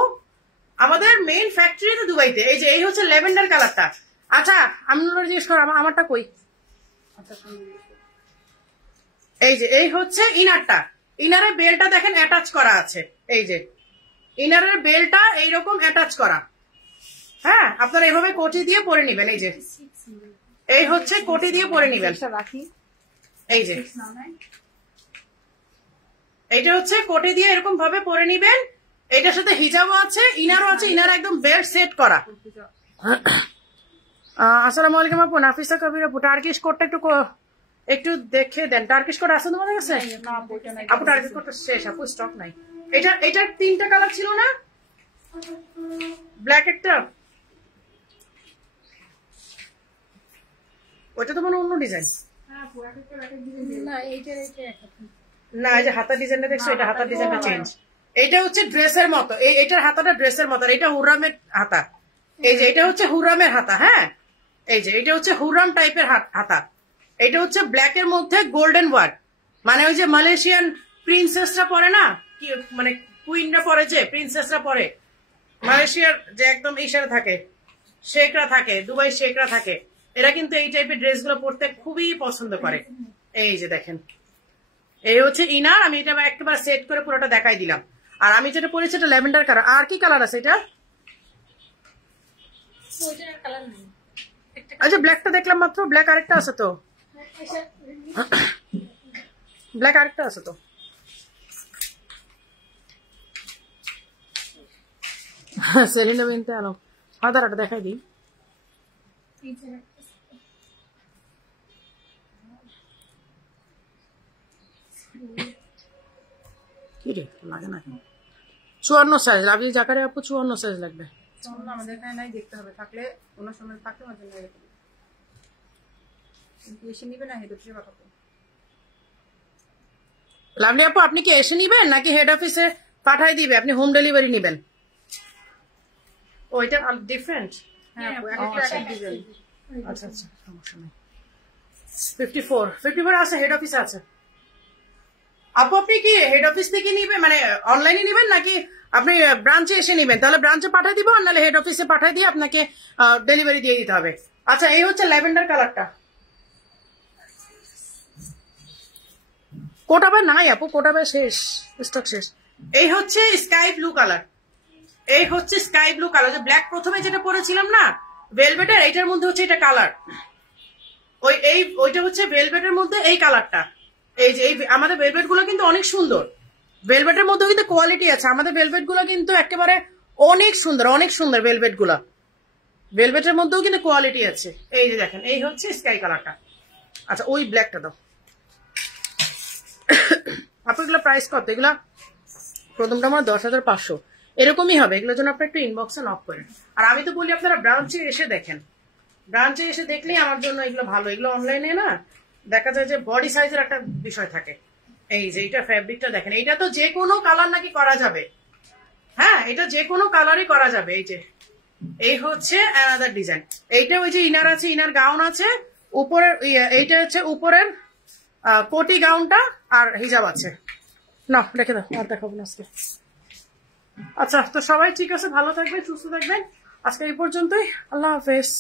আমাদের মেইন ফ্যাক্টরি তো দুবাইতে। এই যে এই হচ্ছে ল্যাভেন্ডার কালারটা। আচ্ছা আমি জিজ্ঞেস করো আমারটা কই? এই যে এই হচ্ছে ইনারটা, ইনারের বেলটা দেখেন অ্যাটাচ করা আছে। এই যে ইনারের বেলটা এইরকম অ্যাটাচ করা। হ্যাঁ আপনারা এইভাবে কোটি দিয়ে পরে নিবেন। এই যে এই হচ্ছে কোটি দিয়ে পরে নিবেন। এই যে এইটা হচ্ছে কোটি দিয়ে এরকম ভাবে পরে নিবেন। এটার সাথে হিজাবও আছে, ইনারও আছে, ইনার একদম বেল্ট সেট করা। আসসালামু আলাইকুম আপু, নাফিসা কবির আপু, টার্কিশ কোডটা একটু দেখে দেন। টার্কিশ কোড আছে তোমাদের কাছে? আপু টার্কিশ কোডটা শেষ আপু, স্টক নাই। এটা 3টা কালার ছিল না, ব্ল্যাক একটা, ওইটা তো মনে অন্য ডিজাইন। না এই যে হাতা ডিজাইনটা দেখছো, এটা হাতা ডিজাইনটা চেঞ্জ। এইটা হচ্ছে ড্রেসের মতো, এটার হাতাটা ড্রেসের মতো, এটা হুরামের হাতা। এই যে এটা হচ্ছে হুরামের হাতা, হ্যাঁ এই যে এটা হচ্ছে হুরাম টাইপের হাতা। এটা হচ্ছে ব্ল্যাক এর মধ্যে গোল্ডেন ওয়ার্ক, মানে ওই যে মালয়েশিয়ান প্রিন্সেসরা পরে না, কি মানে কুইনরা পরে, যে প্রিন্সেসরা পরে মালয়েশিয়ার, যে একদম ইশারা থাকে, শেখরা থাকে, দুবাই শেখরা থাকে, এরা কিন্তু এই টাইপের ড্রেসগুলো পরতে খুবই পছন্দ করে। এই যে দেখেন, এই হচ্ছে ইনার। আমি এটা একবার সেট করে পুরোটা দেখাই দিলাম। আর আমি যেটা পরেছি এটা ল্যাভেন্ডার কালার। আর কি কালার আছে এটা? আচ্ছা ব্ল্যাকটা দেখলাম মাত্র, ব্ল্যাক আরেকটা আছে তো, ব্ল্যাক আরেকটা আছে তো। সেলিনা বিনতে আলম, হাতারাটা দেখাই দিই। কি রে লাগে না কেন? 54 সাইজ, আপনি জাকারে আপু 54 সাইজ লাগবে। আমাদের এখানে নাই, দেখতে হবে, থাকলে অন্য সময় থাকলে আমাদের নাই, কিন্তু এসে নিবে না হেড অফিসে পাঠাবো। লাভলি আপু আপনি কি এসে নিবেন নাকি হেড অফিসে পাঠাই দিবে? আপনি হোম ডেলিভারি নিবেন? ওইটা ডিফারেন্ট। হ্যাঁ ডিজাইন। আচ্ছা আচ্ছা, সমস্যা নেই। 54 আছে, হেড অফিসে আছে। আপু আপনি কি হেড অফিস থেকে নিবেন, মানে অনলাইনে নিবেন নাকি আপনি ব্রাঞ্চে এসে নিবেন? তাহলে ব্রাঞ্চে পাঠিয়ে দিব, আর নাহলে হেড অফিসে পাঠিয়ে দিয়ে আপনাকে ডেলিভারি দিয়ে দিতে হবে। আচ্ছা এই হচ্ছে ল্যাভেন্ডার কালারটা। কোটাবে নাই আপু, কোটাবে শেষ, স্টক শেষ। এই হচ্ছে স্কাই ব্লু কালার, এই হচ্ছে স্কাই ব্লু কালার। যে ব্ল্যাক প্রথমে যেটা পরেছিলাম না ভেলভেটের, এইটার মধ্যে হচ্ছে এটা কালার। ওইটা হচ্ছে ভেলভেটের মধ্যে এই কালারটা। এই যে এই আমাদের ভেলভেট গুলো কিন্তু অনেক সুন্দর, ভেলভেটের মধ্যে কিন্তু কোয়ালিটি আছে। আমাদের ভেলভেট গুলো কিন্তু একেবারে অনেক সুন্দর, অনেক সুন্দর ভেলভেট গুলা। ভেলভেটের মধ্যেও কিন্তু কোয়ালিটি আছে। এই যে দেখেন, এই হচ্ছে স্কাই কালারটা। আচ্ছা ওই ব্ল্যাকটা দাও আপু। এগুলো প্রাইস কত? এগুলা প্রথমটা আমার 10,500 এরকমই হবে। এগুলোর জন্য আপনার একটু ইনবক্সে নক করেন। আর আমি তো বলি আপনারা ব্রাঞ্চে এসে দেখেন, ব্রাঞ্চে এসে দেখলেই আমার জন্য এগুলো ভালো। এগুলো অনলাইনে না দেখা যায় যে বডি সাইজের একটা বিষয় থাকে। এই যে এটা ফ্যাব্রিকটা দেখেন, এটা তো যে কোনো কালার নাকি করা যাবে। হ্যাঁ এটা যে কোনো কালারই করা যাবে। এই যে এই হচ্ছে অ্যানাদার ডিজাইন। এইটা ওই যে ইনার আছে, ইনার গাউন আছে, উপরের এইটা হচ্ছে উপরের কোটি গাউনটা, আর হিজাব আছে। না রেখে দাও, আর দেখাবো না আজকে। আচ্ছা তো সবাই ঠিক আছে, ভালো থাকবেন, সুস্থ থাকবেন। আজকে এই পর্যন্তই, আল্লাহ হাফেজ।